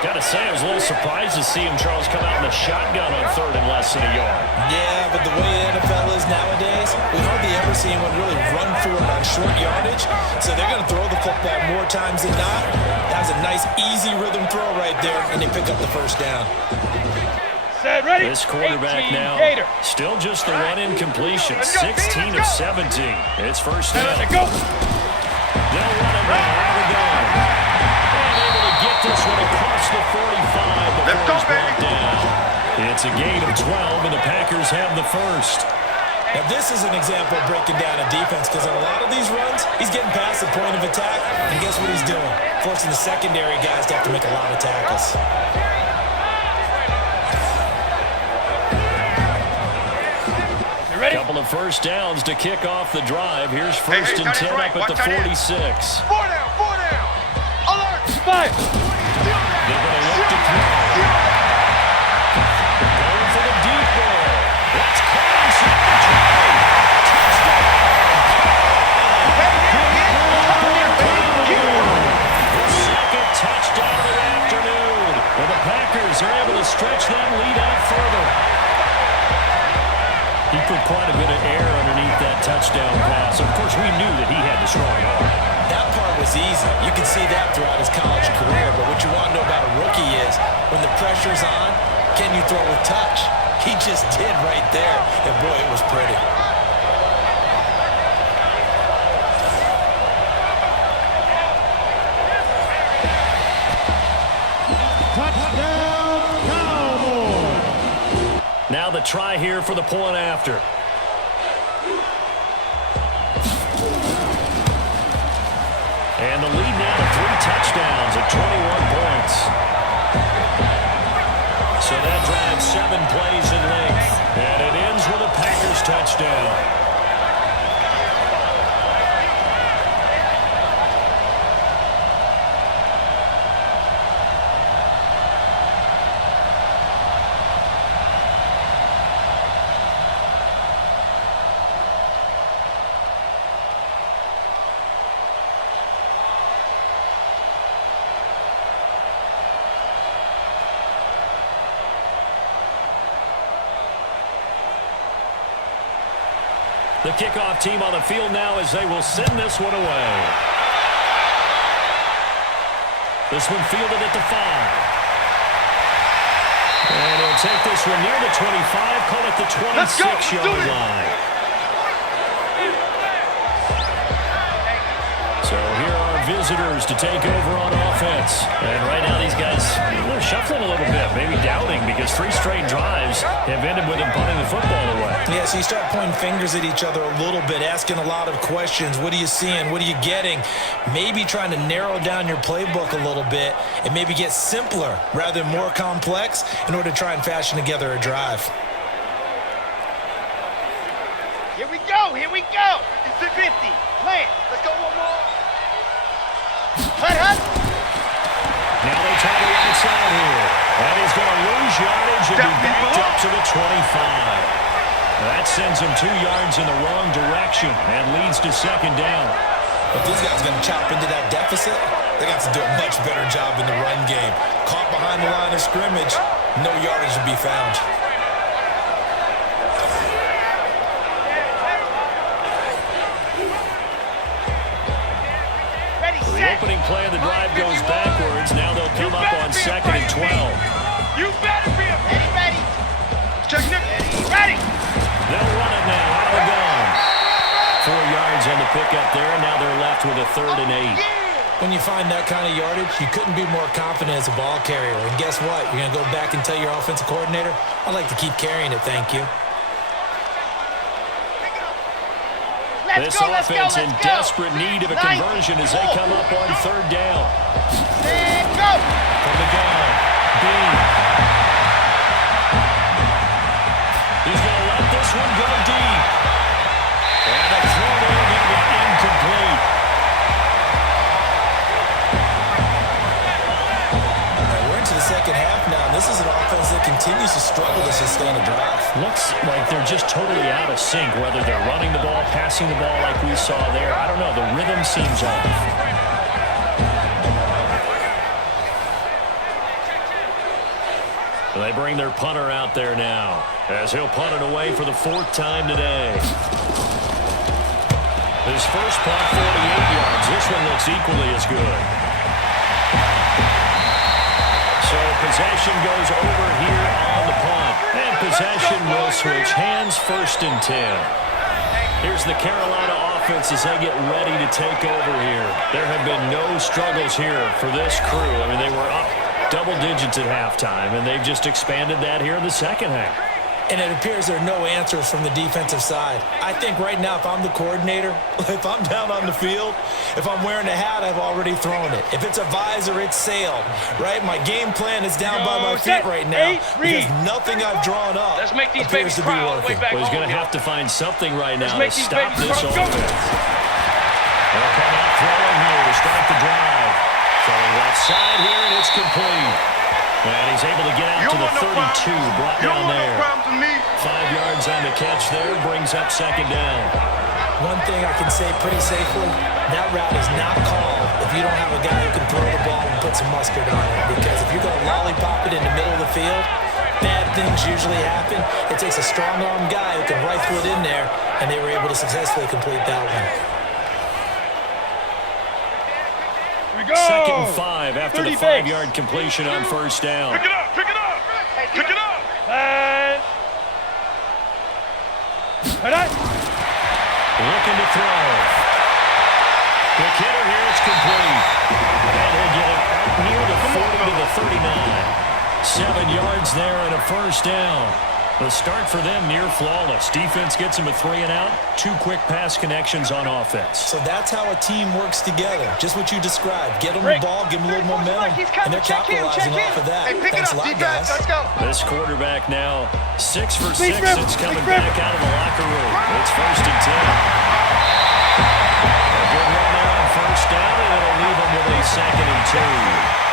Got to say, I was a little surprised to see him, Charles, come out in the shotgun on third and less than a yard. Yeah, but the way the NFL is nowadays, we hardly ever see anyone really run for it on short yardage. So they're going to throw the football more times than not. That was a nice, easy rhythm throw right there, and they pick up the first down. Set, ready? This quarterback now, still just the one incompletion, 16 of 17. It's first down. Go. They'll run it now. Here we go. And able to get this one across the 45 before it's brought down. It's a gain of 12, and the Packers have the first. Now, this is an example of breaking down a defense because on a lot of these runs, he's getting past the point of attack, and guess what he's doing? Forcing the secondary guys to have to make a lot of tackles. A couple of first downs to kick off the drive. Here's first and 10 up at the 46. 4 down. Alert. Fire. They're going to look to throw. Going for the deep ball. That's close. The second touchdown of the afternoon. And the Packers are able to stretch that lead out further. He put quite a bit of air underneath that touchdown pass. Of course, we knew that he had the strong arm. That part was easy. You can see that throughout his college career. But what you want to know about a rookie is when the pressure's on, can you throw with touch? He just did right there. And, boy, it was pretty. Now the try here for the point after. And the lead now to 3 touchdowns at 21 points. So that drives 7 plays in length. And it ends with a Packers touchdown. The kickoff team on the field now as they will send this one away. This one fielded at the 5. And he'll take this one near the 25, call it the 26-yard line. So here are visitors to take over on offense. And right now these guys, they're shuffling a little bit, maybe doubting because 3 straight drives have ended with them punting the football away. Yeah, so you start pointing fingers at each other a little bit, asking a lot of questions. What are you seeing? What are you getting? Maybe trying to narrow down your playbook a little bit and maybe get simpler rather than more complex in order to try and fashion together a drive. Here we go. It's the 50. Land. Let's go one more. Hut. Now they try the outside here. And he's going to lose yardage and be backed up to the 25. That sends him 2 yards in the wrong direction and leads to second down. If these guys are going to chop into that deficit, they got to do a much better job in the run game. Caught behind the line of scrimmage, no yardage to be found. The opening play of the drive goes backwards. Now they'll come up on 2nd and 12. You better be ready. Check Nick. Ready. They'll run it now out of the gun. 4 yards on the pickup there. Now they're left with a 3rd and 8. When you find that kind of yardage, you couldn't be more confident as a ball carrier. And guess what? You're going to go back and tell your offensive coordinator, I'd like to keep carrying it, thank you. This offense in desperate need of a conversion as they come up on 3rd down. Go. From the gun, Bean. He's going to let this one go deep. And the throw there going to be incomplete. Now we're into the second half now, and this is an offense that continues to struggle to sustain a drive. Looks like they're just totally out of sync, whether they're running the ball, passing the ball like we saw there. I don't know. The rhythm seems off. They bring their punter out there now as he'll punt it away for the 4th time today. His first punt, 48 yards. This one looks equally as good. So possession goes over here on the punt. And possession will switch hands, 1st and 10. Here's the Carolina offense as they get ready to take over here. There have been no struggles here for this crew. I mean, they were up double digits at halftime, and they've just expanded that here in the second half. And it appears there are no answers from the defensive side. I think right now, if I'm the coordinator, if I'm down on the field, if I'm wearing a hat, I've already thrown it. If it's a visor, it's sailed, right? My game plan is down by my feet right now because nothing I've drawn up appears to be working. Well, he's going to have to find something right now to stop this offense. They'll come out throwing here to start the drive. Throwing left side here, and it's complete. And he's able to get out to the 32, brought down there. 5 yards on the catch there, brings up 2nd down. One thing I can say pretty safely, that route is not called if you don't have a guy who can throw the ball and put some mustard on it. Because if you're going to lollipop it in the middle of the field, bad things usually happen. It takes a strong-arm guy who can rifle it in there, and they were able to successfully complete that one. 2nd and 5 after the 5-yard completion on 1st down. Pick it up, pick it up, pick it up. And looking to throw. Quick hitter here, it's complete. And he'll get it out near the 40 to the 39. 7 yards there and a 1st down. The start for them near flawless. Defense gets them a 3-and-out. 2 quick pass connections on offense. So that's how a team works together. Just what you described. Get them the ball, give them a little momentum, and they're capitalizing off of that. Thanks a lot, guys. This quarterback now 6 for 6 since coming back out of the locker room. It's 1st and 10. A good run there on 1st down, and it'll leave them with a 2nd and 2.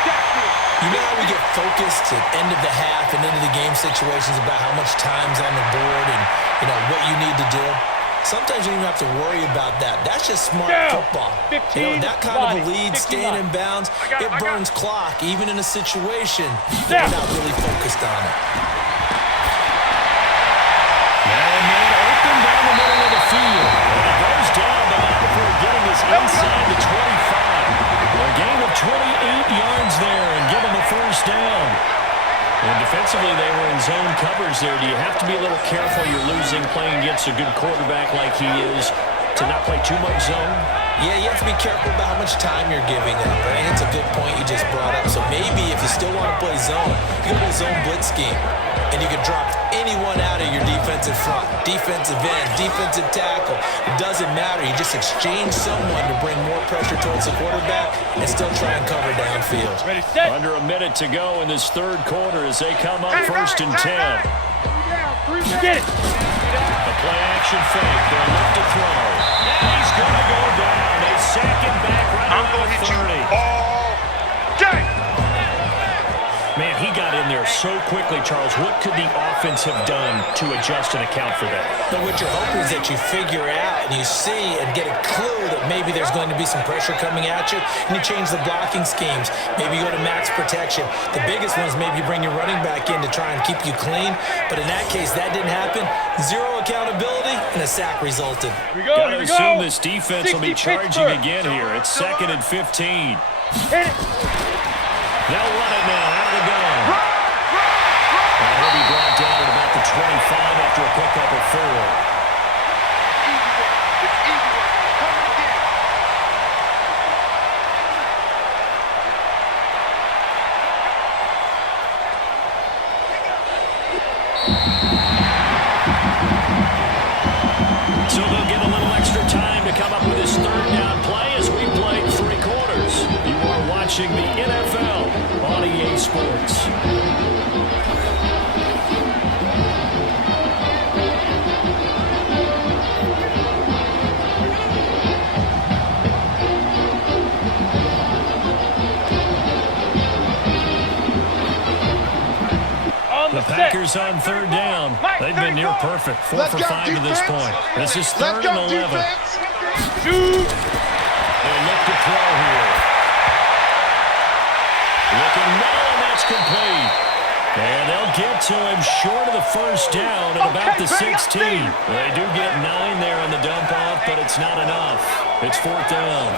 You know how we get focused at end of the half and into the game situations about how much time's on the board and, you know, what you need to do? Sometimes you don't even have to worry about that. That's just smart football. You know, that kind of a lead, staying in bounds, it burns clock, even in a situation that you're not really focused on it. And man open down the middle of the field. And it goes down, but not before getting us inside the 25. A gain of 28 yards there and give them a 1st down. And defensively, they were in zone covers there. Do you have to be a little careful you're losing playing against a good quarterback like he is to not play too much zone? Yeah, you have to be careful about how much time you're giving up. I think it's a good point you just brought up. So maybe if you still want to play zone, you go to a zone blitz scheme. And you can drop anyone out of your defensive front, defensive end, defensive tackle. It doesn't matter. You just exchange someone to bring more pressure towards the quarterback and still try and cover downfield. Under a minute to go in this 3rd quarter as they come up 1st and 10. Get it. The play action fake. They'll look to throw. Now he's going to go down. They sack him back right around the 30. All day. Man, he got in there so quickly, Charles. What could the offense have done to adjust and account for that? But what you're hoping is that you figure out and you see and get a clue that maybe there's going to be some pressure coming at you, and you change the blocking schemes. Maybe you go to max protection. The biggest one is maybe you bring your running back in to try and keep you clean. But in that case, that didn't happen. 0 accountability, and a sack resulted. Gotta assume this defense will be charging again here. It's 2nd and 15. Hit it. They'll run it now out of the gun. And he'll be brought down at about the 25 after a pickup of 4. So they'll get a little extra time to come up with his 3rd down play as we played 3 quarters. You are watching the NFL on EA Sports. The Packers on 3rd down. They've been near perfect. 4 for 5 to this point. This is 3rd and 11. They'll look to throw here. Looking middle, and that's complete. And they'll get to him short of the first down at about the 16. They do get 9 there on the dump-off, but it's not enough. It's 4th down.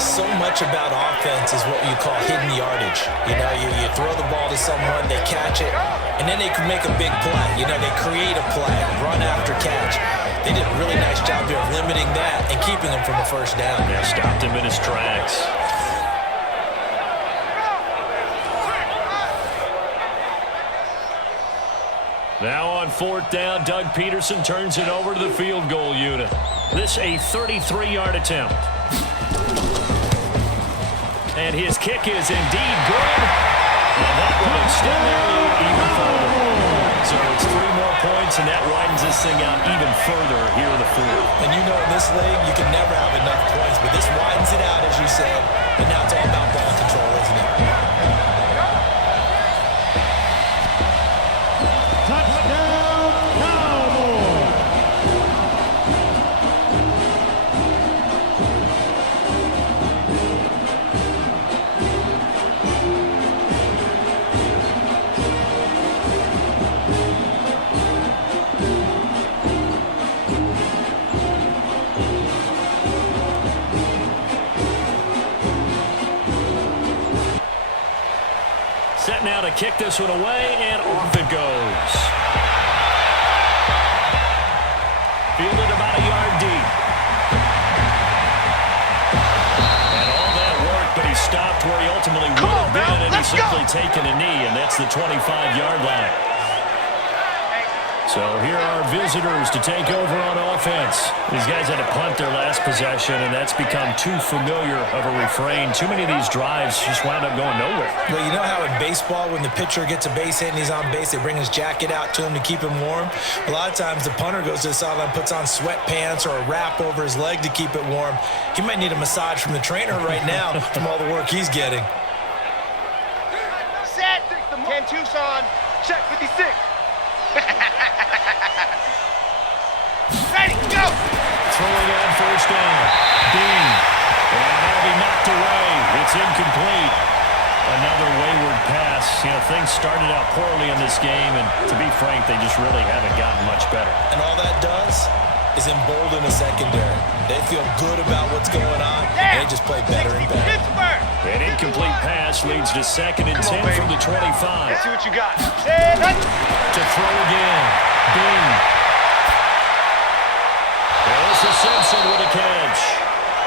So much about offense is what you call hidden yardage. You know, you throw the ball to someone, they catch it, and then they can make a big play. You know, they create a play, run after catch. They did a really nice job there of limiting that and keeping him from a first down. Yeah, stopped him in his tracks. Now on 4th down, Doug Peterson turns it over to the field goal unit. This a 33-yard attempt. And his kick is indeed good. And that will extend their lead even further. So it's 3 more points, and that widens this thing out even further here in the 4th. And you know in this league, you can never have enough points, but this widens it out, as you said. And now it's all about ball control, isn't it? Set now to kick this one away, and off it goes. Fielded about a yard deep. And all that work, but he stopped where he ultimately would have been, and he's simply taken a knee, and that's the 25-yard line. So here are visitors to take over on offense. These guys had to punt their last possession, and that's become too familiar of a refrain. Too many of these drives just wound up going nowhere. Well, you know how in baseball, when the pitcher gets a base hit and he's on base, they bring his jacket out to him to keep him warm? A lot of times the punter goes to the sideline, puts on sweatpants or a wrap over his leg to keep it warm. He might need a massage from the trainer right now from all the work he's getting. Set. 10 Tucson. Check 56. Ready, go! Throwing on 1st down. Dean. And that'll be knocked away. It's incomplete. Another wayward pass. You know, things started out poorly in this game, and to be frank, they just really haven't gotten much better. And all that does is embolden a secondary. They feel good about what's going on, and they just play better and better. An incomplete pass leads to 2nd and 10 from the 25. Let's see what you got. To throw again. Dean. This is Simpson with a catch.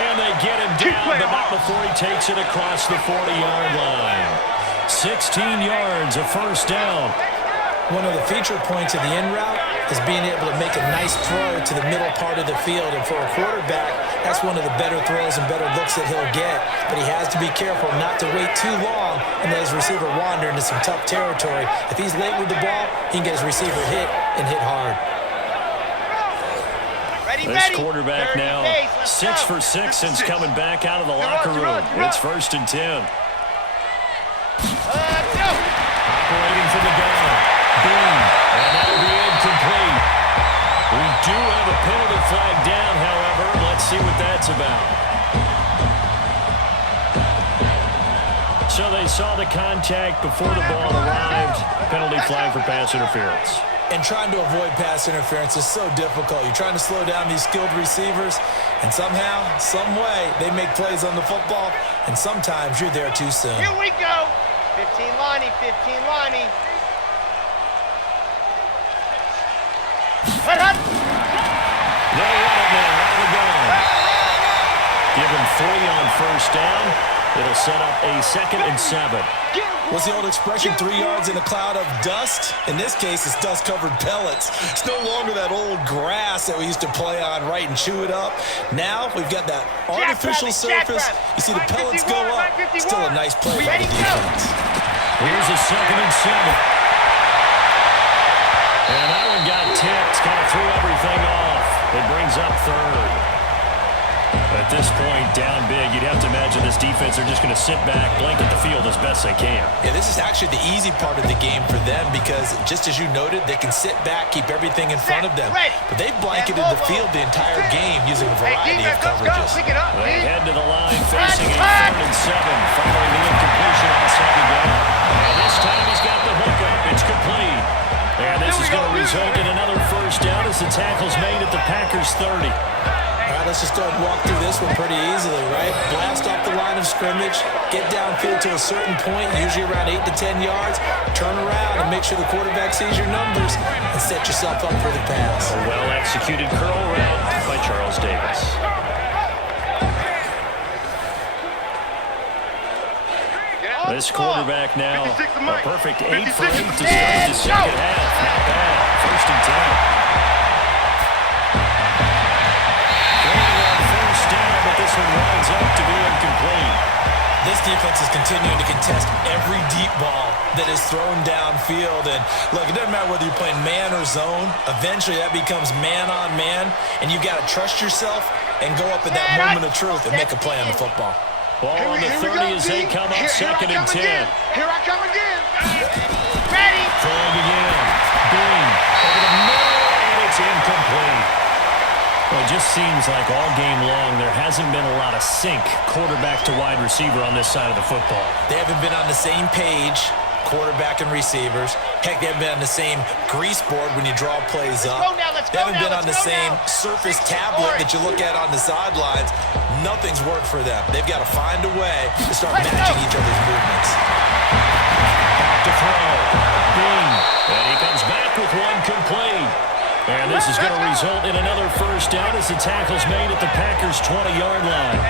And they get him down, but not before he takes it across the 40-yard line. 16 yards, a 1st down. One of the feature points of the in route is being able to make a nice throw to the middle part of the field. And for a quarterback, that's one of the better throws and better looks that he'll get. But he has to be careful not to wait too long and let his receiver wander into some tough territory. If he's late with the ball, he can get his receiver hit and hit hard. This quarterback now 6 for 6 since coming back out of the locker room. It's 1st and 10. Operating from the gun. Boom. And that'll be incomplete. We do have a penalty flag down, however. Let's see what that's about. So they saw the contact before the ball arrived. Penalty flag for pass interference. And trying to avoid pass interference is so difficult. You're trying to slow down these skilled receivers, and somehow, some way, they make plays on the football, and sometimes you're there too soon. Here we go. 15 Lonnie, 15 Lonnie. They'll run it now out of the gun. Give him 3 on 1st down. It'll set up a 2nd and 7. What's the old expression, 3 yards in a cloud of dust? In this case, it's dust-covered pellets. It's no longer that old grass that we used to play on, right, and chew it up. Now we've got that artificial surface. You see the pellets go up. Still a nice play by the defense. Here's a 2nd and 7. And that one got tipped, kind of threw everything off. It brings up 3rd. At this point, down big, you'd have to imagine this defense are just going to sit back, blanket the field as best they can. Yeah, this is actually the easy part of the game for them because, just as you noted, they can sit back, keep everything in front of them. But they've blanketed the field the entire game using a variety of coverages. They head to the line facing a 3rd and 7 following the incompletion on 2nd down. And this time he's got the hookup. It's complete. going to result in another first down as the tackle's made at the Packers' 30. All right, let's just go and walk through this one pretty easily, right? Blast off the line of scrimmage, get downfield to a certain point, usually around 8 to 10 yards, turn around and make sure the quarterback sees your numbers and set yourself up for the pass. A well-executed curl route by Charles Davis. This quarterback now, a perfect 8 for 8 to start the second half. Not bad. First and 10. First down, but this one winds up to be incomplete. This defense is continuing to contest every deep ball that is thrown downfield. And look, it doesn't matter whether you're playing man or zone. Eventually, that becomes man on man, and you've got to trust yourself and go up at that moment of truth and make a play on the football. Ball on the 30 as they come up second and 10. Here I come again. Ready. Throwing again. Bean over the middle, and it's incomplete. Well, it just seems like all game long there hasn't been a lot of sync quarterback to wide receiver on this side of the football. They haven't been on the same page, quarterback and receivers. Heck, they haven't been on the same grease board when you draw plays up. They haven't been on the same surface tablet that you look at on the sidelines. Nothing's worked for them. They've got to find a way to start matching each other's movements. Back to throw. Bean. And he comes back with one complete. And this is going to result in another first down as the tackle's made at the Packers' 20-yard line.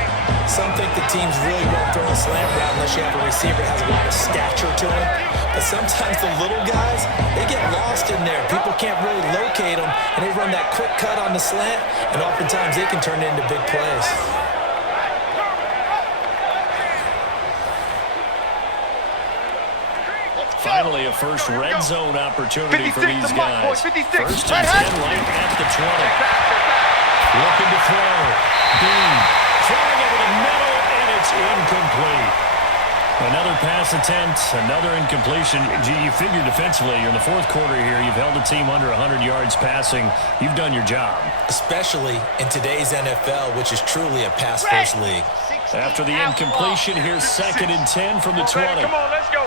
Some think the teams really won't throw a slant route unless you have a receiver that has a lot of stature to him. But sometimes the little guys, they get lost in there. People can't really locate them, and they run that quick cut on the slant, and oftentimes they can turn it into big plays. Finally, a first red zone opportunity for these guys. First and 10 right at the 20. Looking to throw. Bean throwing over the middle, and it's incomplete. Another pass attempt, another incompletion. Gee, you figure defensively, you're in the fourth quarter here. You've held a team under 100 yards passing. You've done your job. Especially in today's NFL, which is truly a pass-first league. After the incompletion, here's second and 10 from the 20. Come on, let's go.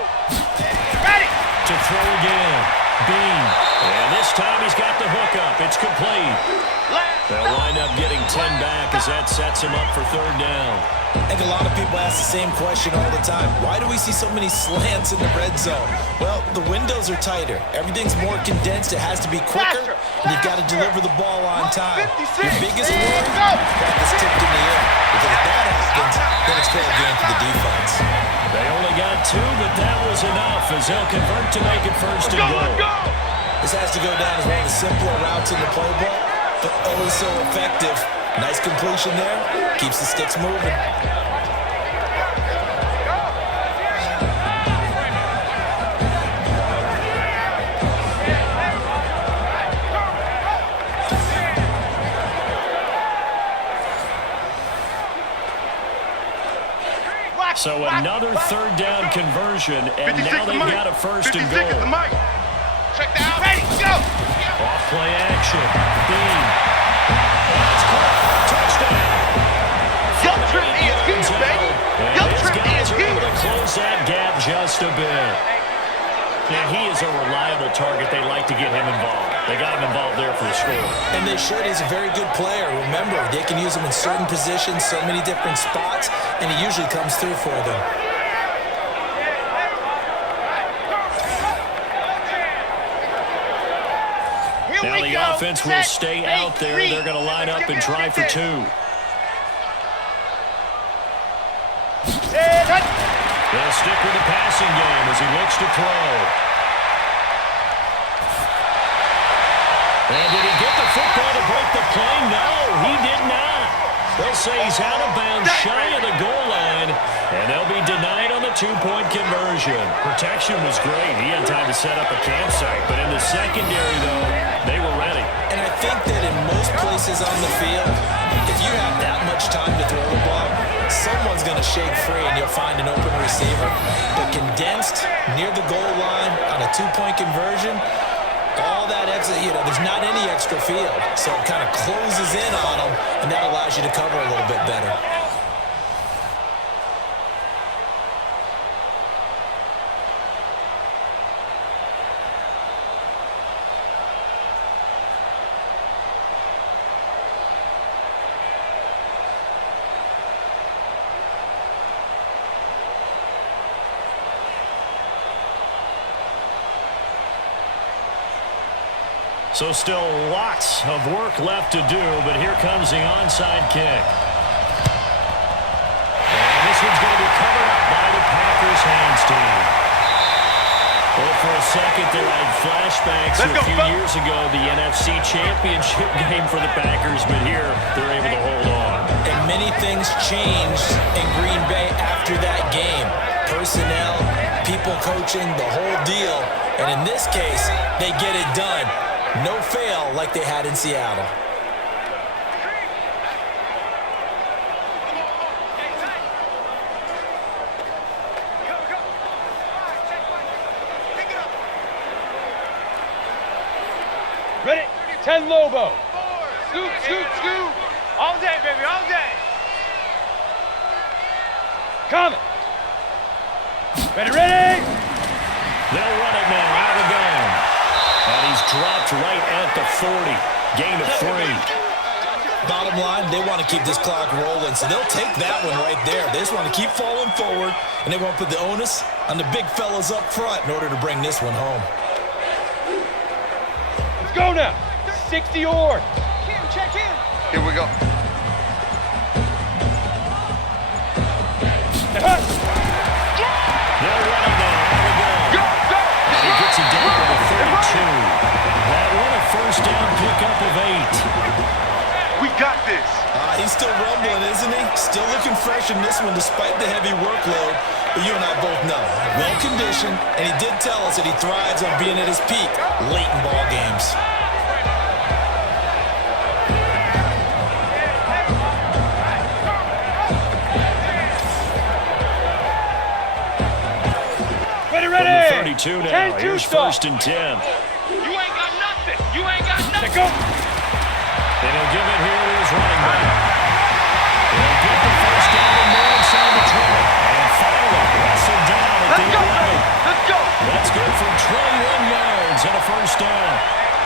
To throw again. Bean. And this time he's got the hook up. It's complete. They'll wind up getting 10 back as that sets him up for third down. I think a lot of people ask the same question all the time. Why do we see so many slants in the red zone? Well, the windows are tighter. Everything's more condensed. It has to be quicker, and you've got to deliver the ball on time. Your biggest worry, that is tipped in the air. Because if that happens, then it's fair game for the defense. They only got 2, but that was enough as they'll convert to make it first and goal. This has to go down as one of the simpler routes in the playbook, but always so effective. Nice completion there. Keeps the sticks moving. So another third down conversion, and now they've got a first and goal. Check that out. Ready, go. Off play action. Bean. That's caught. Touchdown. Guilt trip is here, baby. Guilt His trip guys is are able here. to close that gap just a bit. Yeah, he is a reliable target. They like to get him involved. They got him involved there for the score. And they should. He's a very good player. Remember, they can use him in certain positions, so many different spots, and he usually comes through for them. Now the offense will stay out there. They're going to line up and try for 2. They'll stick with the passing game as he looks to throw. And did he get the football to break the play? No, he did not. They'll say he's out of bounds shy of the goal line, and they'll be denied on the 2-point conversion. Protection was great. He had time to set up a campsite, but in the secondary, though, they were ready. And I think that in most places on the field, if you have that much time to throw the ball, someone's going to shake free and you'll find an open receiver. But condensed near the goal line on a 2-point conversion, all that extra, there's not any extra field. So it kind of closes in on them, and that allows you to cover a little bit better. So still lots of work left to do, but here comes the onside kick. And this one's going to be covered up by the Packers hands team. Well, for a second there, I had flashbacks to a few years ago, the NFC Championship game for the Packers, but here they're able to hold on. And many things changed in Green Bay after that game. Personnel, people coaching, the whole deal. And in this case, they get it done. No fail like they had in Seattle. Ready? 10 Lobo. Scoop, scoop, scoop. All day, baby, all day. Coming. Ready, ready. They'll run it now out of the gun. And he's dropped right at the 40. Gain of 3. Bottom line, they want to keep this clock rolling, so they'll take that one right there. They just want to keep falling forward, and they want to put the onus on the big fellas up front in order to bring this one home. Let's go now. 60 or. Kim, check in. Here we go. They'll run it now out of the gun. Go, go. And he gets it down to the 32. That one a first down pickup of 8. We got this. He's still rumbling, isn't he? Still looking fresh in this one despite the heavy workload. But you and I both know, well-conditioned, and he did tell us that he thrives on being at his peak late in ball games. Ready, From ready. the 32 now, here's first and 10. You ain't got nothing. You ain't got nothing. Go. And he'll give it here to his running back. He'll get the first down and more inside the 20. And finally, wrestled down at the 11. Let's go. That's good for 21 yards and a first down.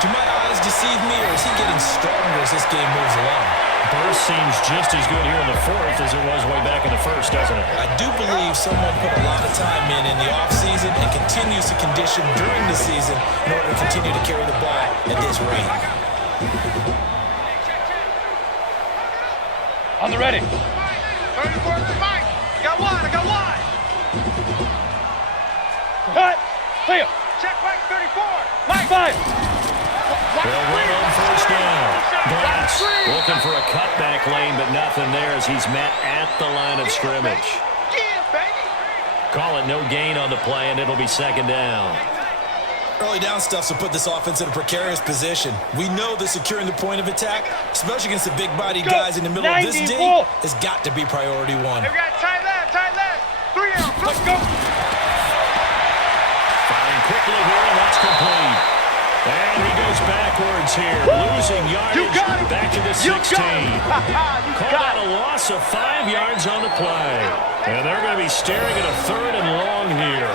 Do my eyes deceive me, or is he getting stronger as this game moves along? Burst seems just as good here in the fourth as it was way back in the first, doesn't it? I do believe someone put a lot of time in the offseason and continues to condition during the season in order to continue to carry the ball at this rate. On the ready. 34 to Mike. I got one. Cut. Clear. Check Mike 34. Mike 5. They'll run on first down. Glass looking for a cutback lane, but nothing there as he's met at the line of scrimmage. Yeah, baby. Call it no gain on the play, and it'll be second down. Early down stuff will put this offense in a precarious position. We know that securing the point of attack, especially against the big-bodied guys in the middle of this D, has got to be priority one. Hey, we got tight left. 3 out. Let's go. Firing quickly here, and that's complete. And he goes backwards here, losing yardage back to the 16. Call that a loss of 5 yards on the play. And they're going to be staring at a 3rd and long here.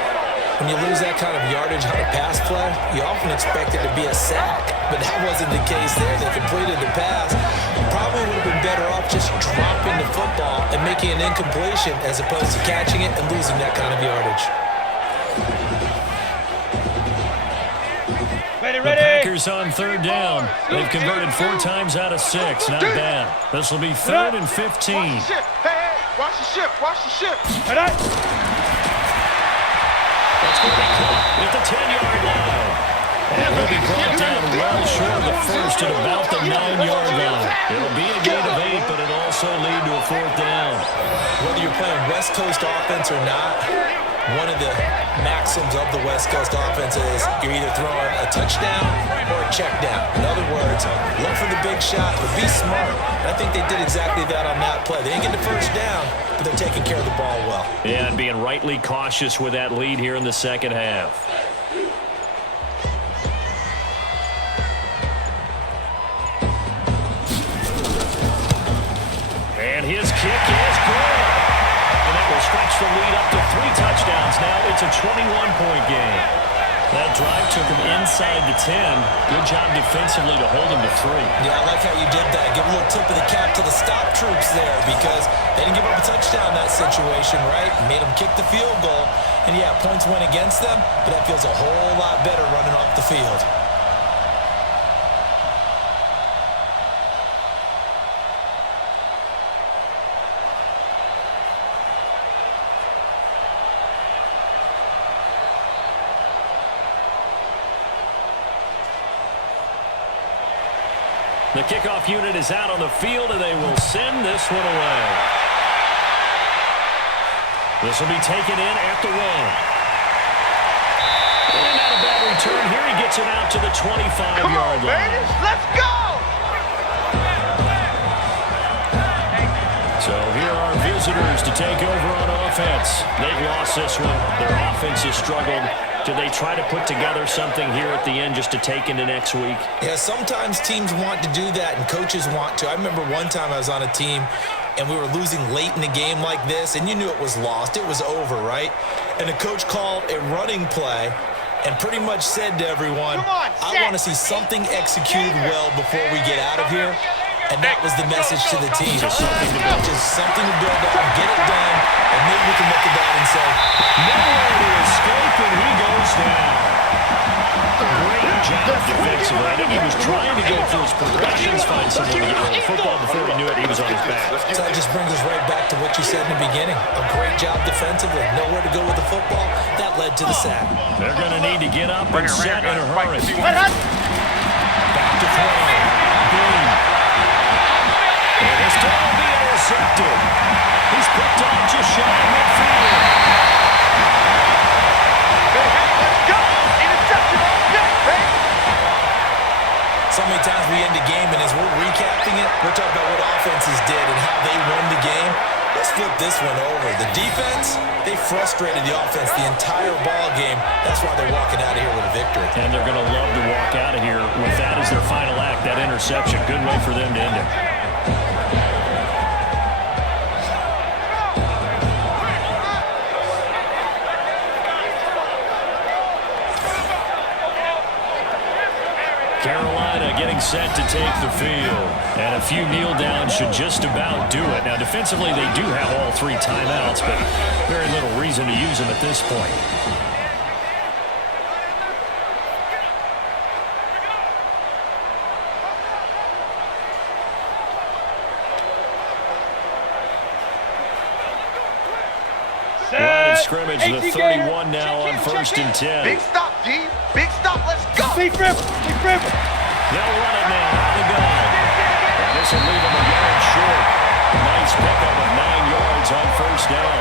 When you lose that kind of yardage on a pass play, you often expect it to be a sack. But that wasn't the case there. They completed the pass. Probably would have been better off just dropping the football and making an incompletion as opposed to catching it and losing that kind of yardage. The Packers on 3rd down. They've converted 4 times out of 6. Not bad. This will be 3rd and 15. Hey, watch the ship. That's going to be caught at the 10-yard line. And will be brought down well short of the first at about the 9-yard line. It'll be a gain of 8, but it'll also lead to a 4th down. Whether you're playing West Coast offense or not, one of the maxims of the West Coast offense is you're either throwing a touchdown or a check down. In other words, look for the big shot, but be smart. And I think they did exactly that on that play. They didn't get the first down, but they're taking care of the ball well. Yeah, and being rightly cautious with that lead here in the second half. And his kick is good. And that will stretch the lead up to 3 touchdowns. Now it's a 21-point game. That drive took him inside the 10. Good job defensively to hold him to 3. Yeah, I like how you did that. Give a little tip of the cap to the stop troops there because they didn't give up a touchdown in that situation, right? Made them kick the field goal. And yeah, points went against them, but that feels a whole lot better running off the field. The kickoff unit is out on the field, and they will send this one away. This will be taken in at the one. And not a bad return here. He gets it out to the 25-yard line. Baby, let's go! So here are visitors to take over on offense. They've lost this one. Their offense has struggled. Do they try to put together something here at the end just to take into next week? Yeah, sometimes teams want to do that and coaches want to. I remember one time I was on a team and we were losing late in the game like this, and you knew it was lost. It was over, right? And the coach called a running play and pretty much said to everyone, I want to see something executed well before we get out of here. And that was the message to the team. Just something to build on, get it done, and maybe we can look at that and say, nowhere to escape, and he goes down. Great job defensively. I think he was trying to go through his progressions, find someone to get rid of the football. Before he knew it, he was on his back. So that just brings us right back to what you said in the beginning. A great job defensively. Nowhere to go with the football. That led to the sack. They're going to need to get up and set in a hurry. Back to throw. Boom. And this time will be intercepted. He's picked off just shy of midfield. Let's go! Interception on deck, baby! So many times we end the game, and as we're recapping it, we're talking about what offenses did and how they won the game. Let's flip this one over. The defense, they frustrated the offense the entire ball game. That's why they're walking out of here with a victory. And they're going to love to walk out of here with that as their final act, that interception. Good way for them to end it. Carolina getting set to take the field. And a few kneel downs should just about do it. Now, defensively, they do have all three timeouts, but very little reason to use them at this point. Line of scrimmage, the 31 now on 1st and 10. Big stop, D. Big stop, let's go! Big rip! Big rip! They'll run it now. Out the gun. And this will leave them a yard short. Nice pickup of 9 yards on 1st down.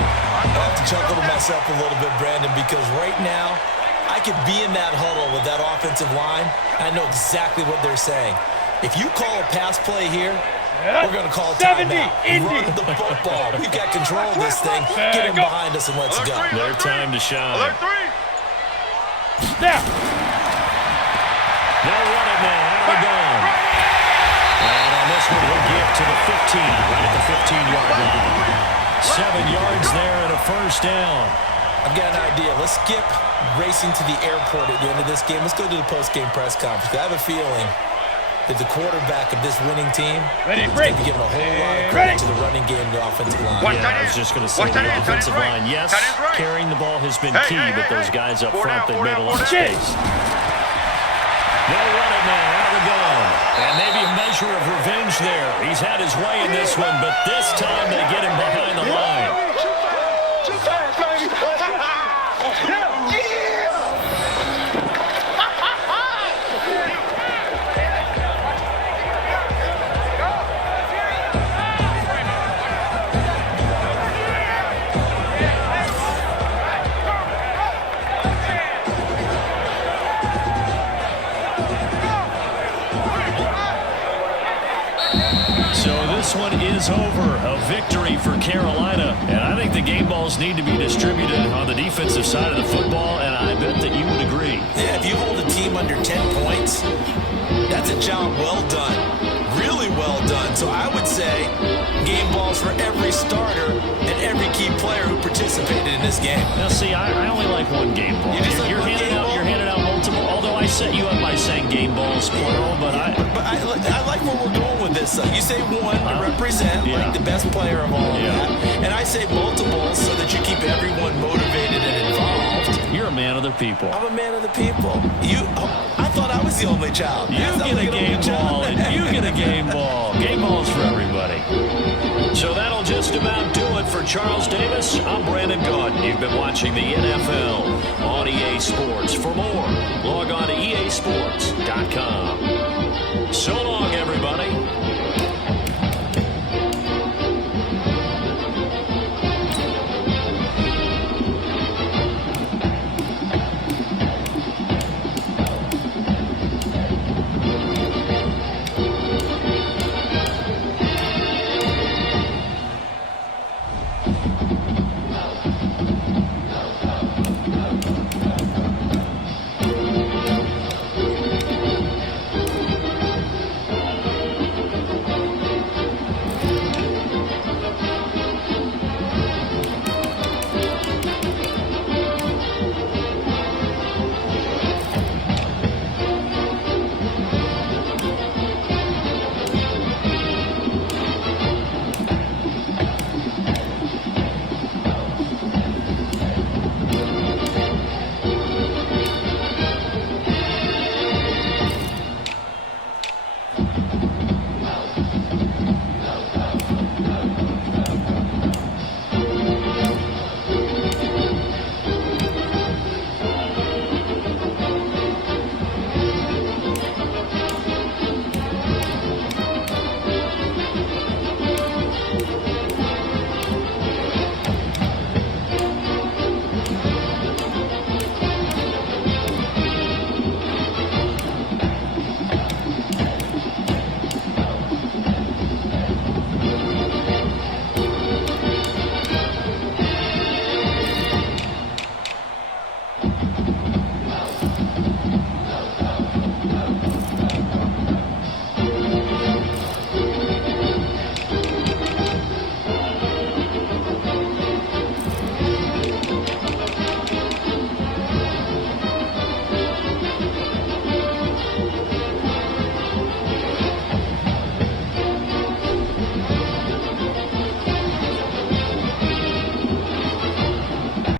I have to chuckle to myself a little bit, Brandon, because right now I could be in that huddle with that offensive line. I know exactly what they're saying. If you call a pass play here, we're going to call a timeout. Run the football. We've got control of this thing. Get him behind us and let's go. Their time to shine. Alert 3! Snap! They'll run it now. Out of the gun. And on this one, he'll get to the 15, right at the 15-yard line. 7 yards there and a 1st down. I've got an idea. Let's skip racing to the airport at the end of this game. Let's go to the post-game press conference. I have a feeling that the quarterback of this winning team is going to be given a whole lot of credit to the running game and the offensive line. Yeah, I was just going to say the offensive line. Yes, carrying the ball has been key, but those guys up front, they've made a lot of space. They'll run it now out of the gun. And maybe a measure of revenge there. He's had his way in this one, but this time they get him behind the line. Too fast, baby! So this one is over. A victory for Carolina. And I think the game balls need to be distributed on the defensive side of the football, and I bet that you would agree. Yeah, if you hold a team under 10 points, that's a job well done. Really well done. So I would say game balls for every starter and every key player who participated in this game. Now, see, I only like one game ball. You're handing out multiple, although I set you up by saying game balls, plural, but I like where we're going with this. You say one to represent like the best player of all of that, and I say multiples so that you keep everyone motivated and involved. You're a man of the people. I'm a man of the people. I thought I was the only child. You get a game ball, and you get a game ball. Game balls for everybody. So that'll just about do it for Charles Davis. I'm Brandon Gordon. You've been watching the NFL on EA Sports. For more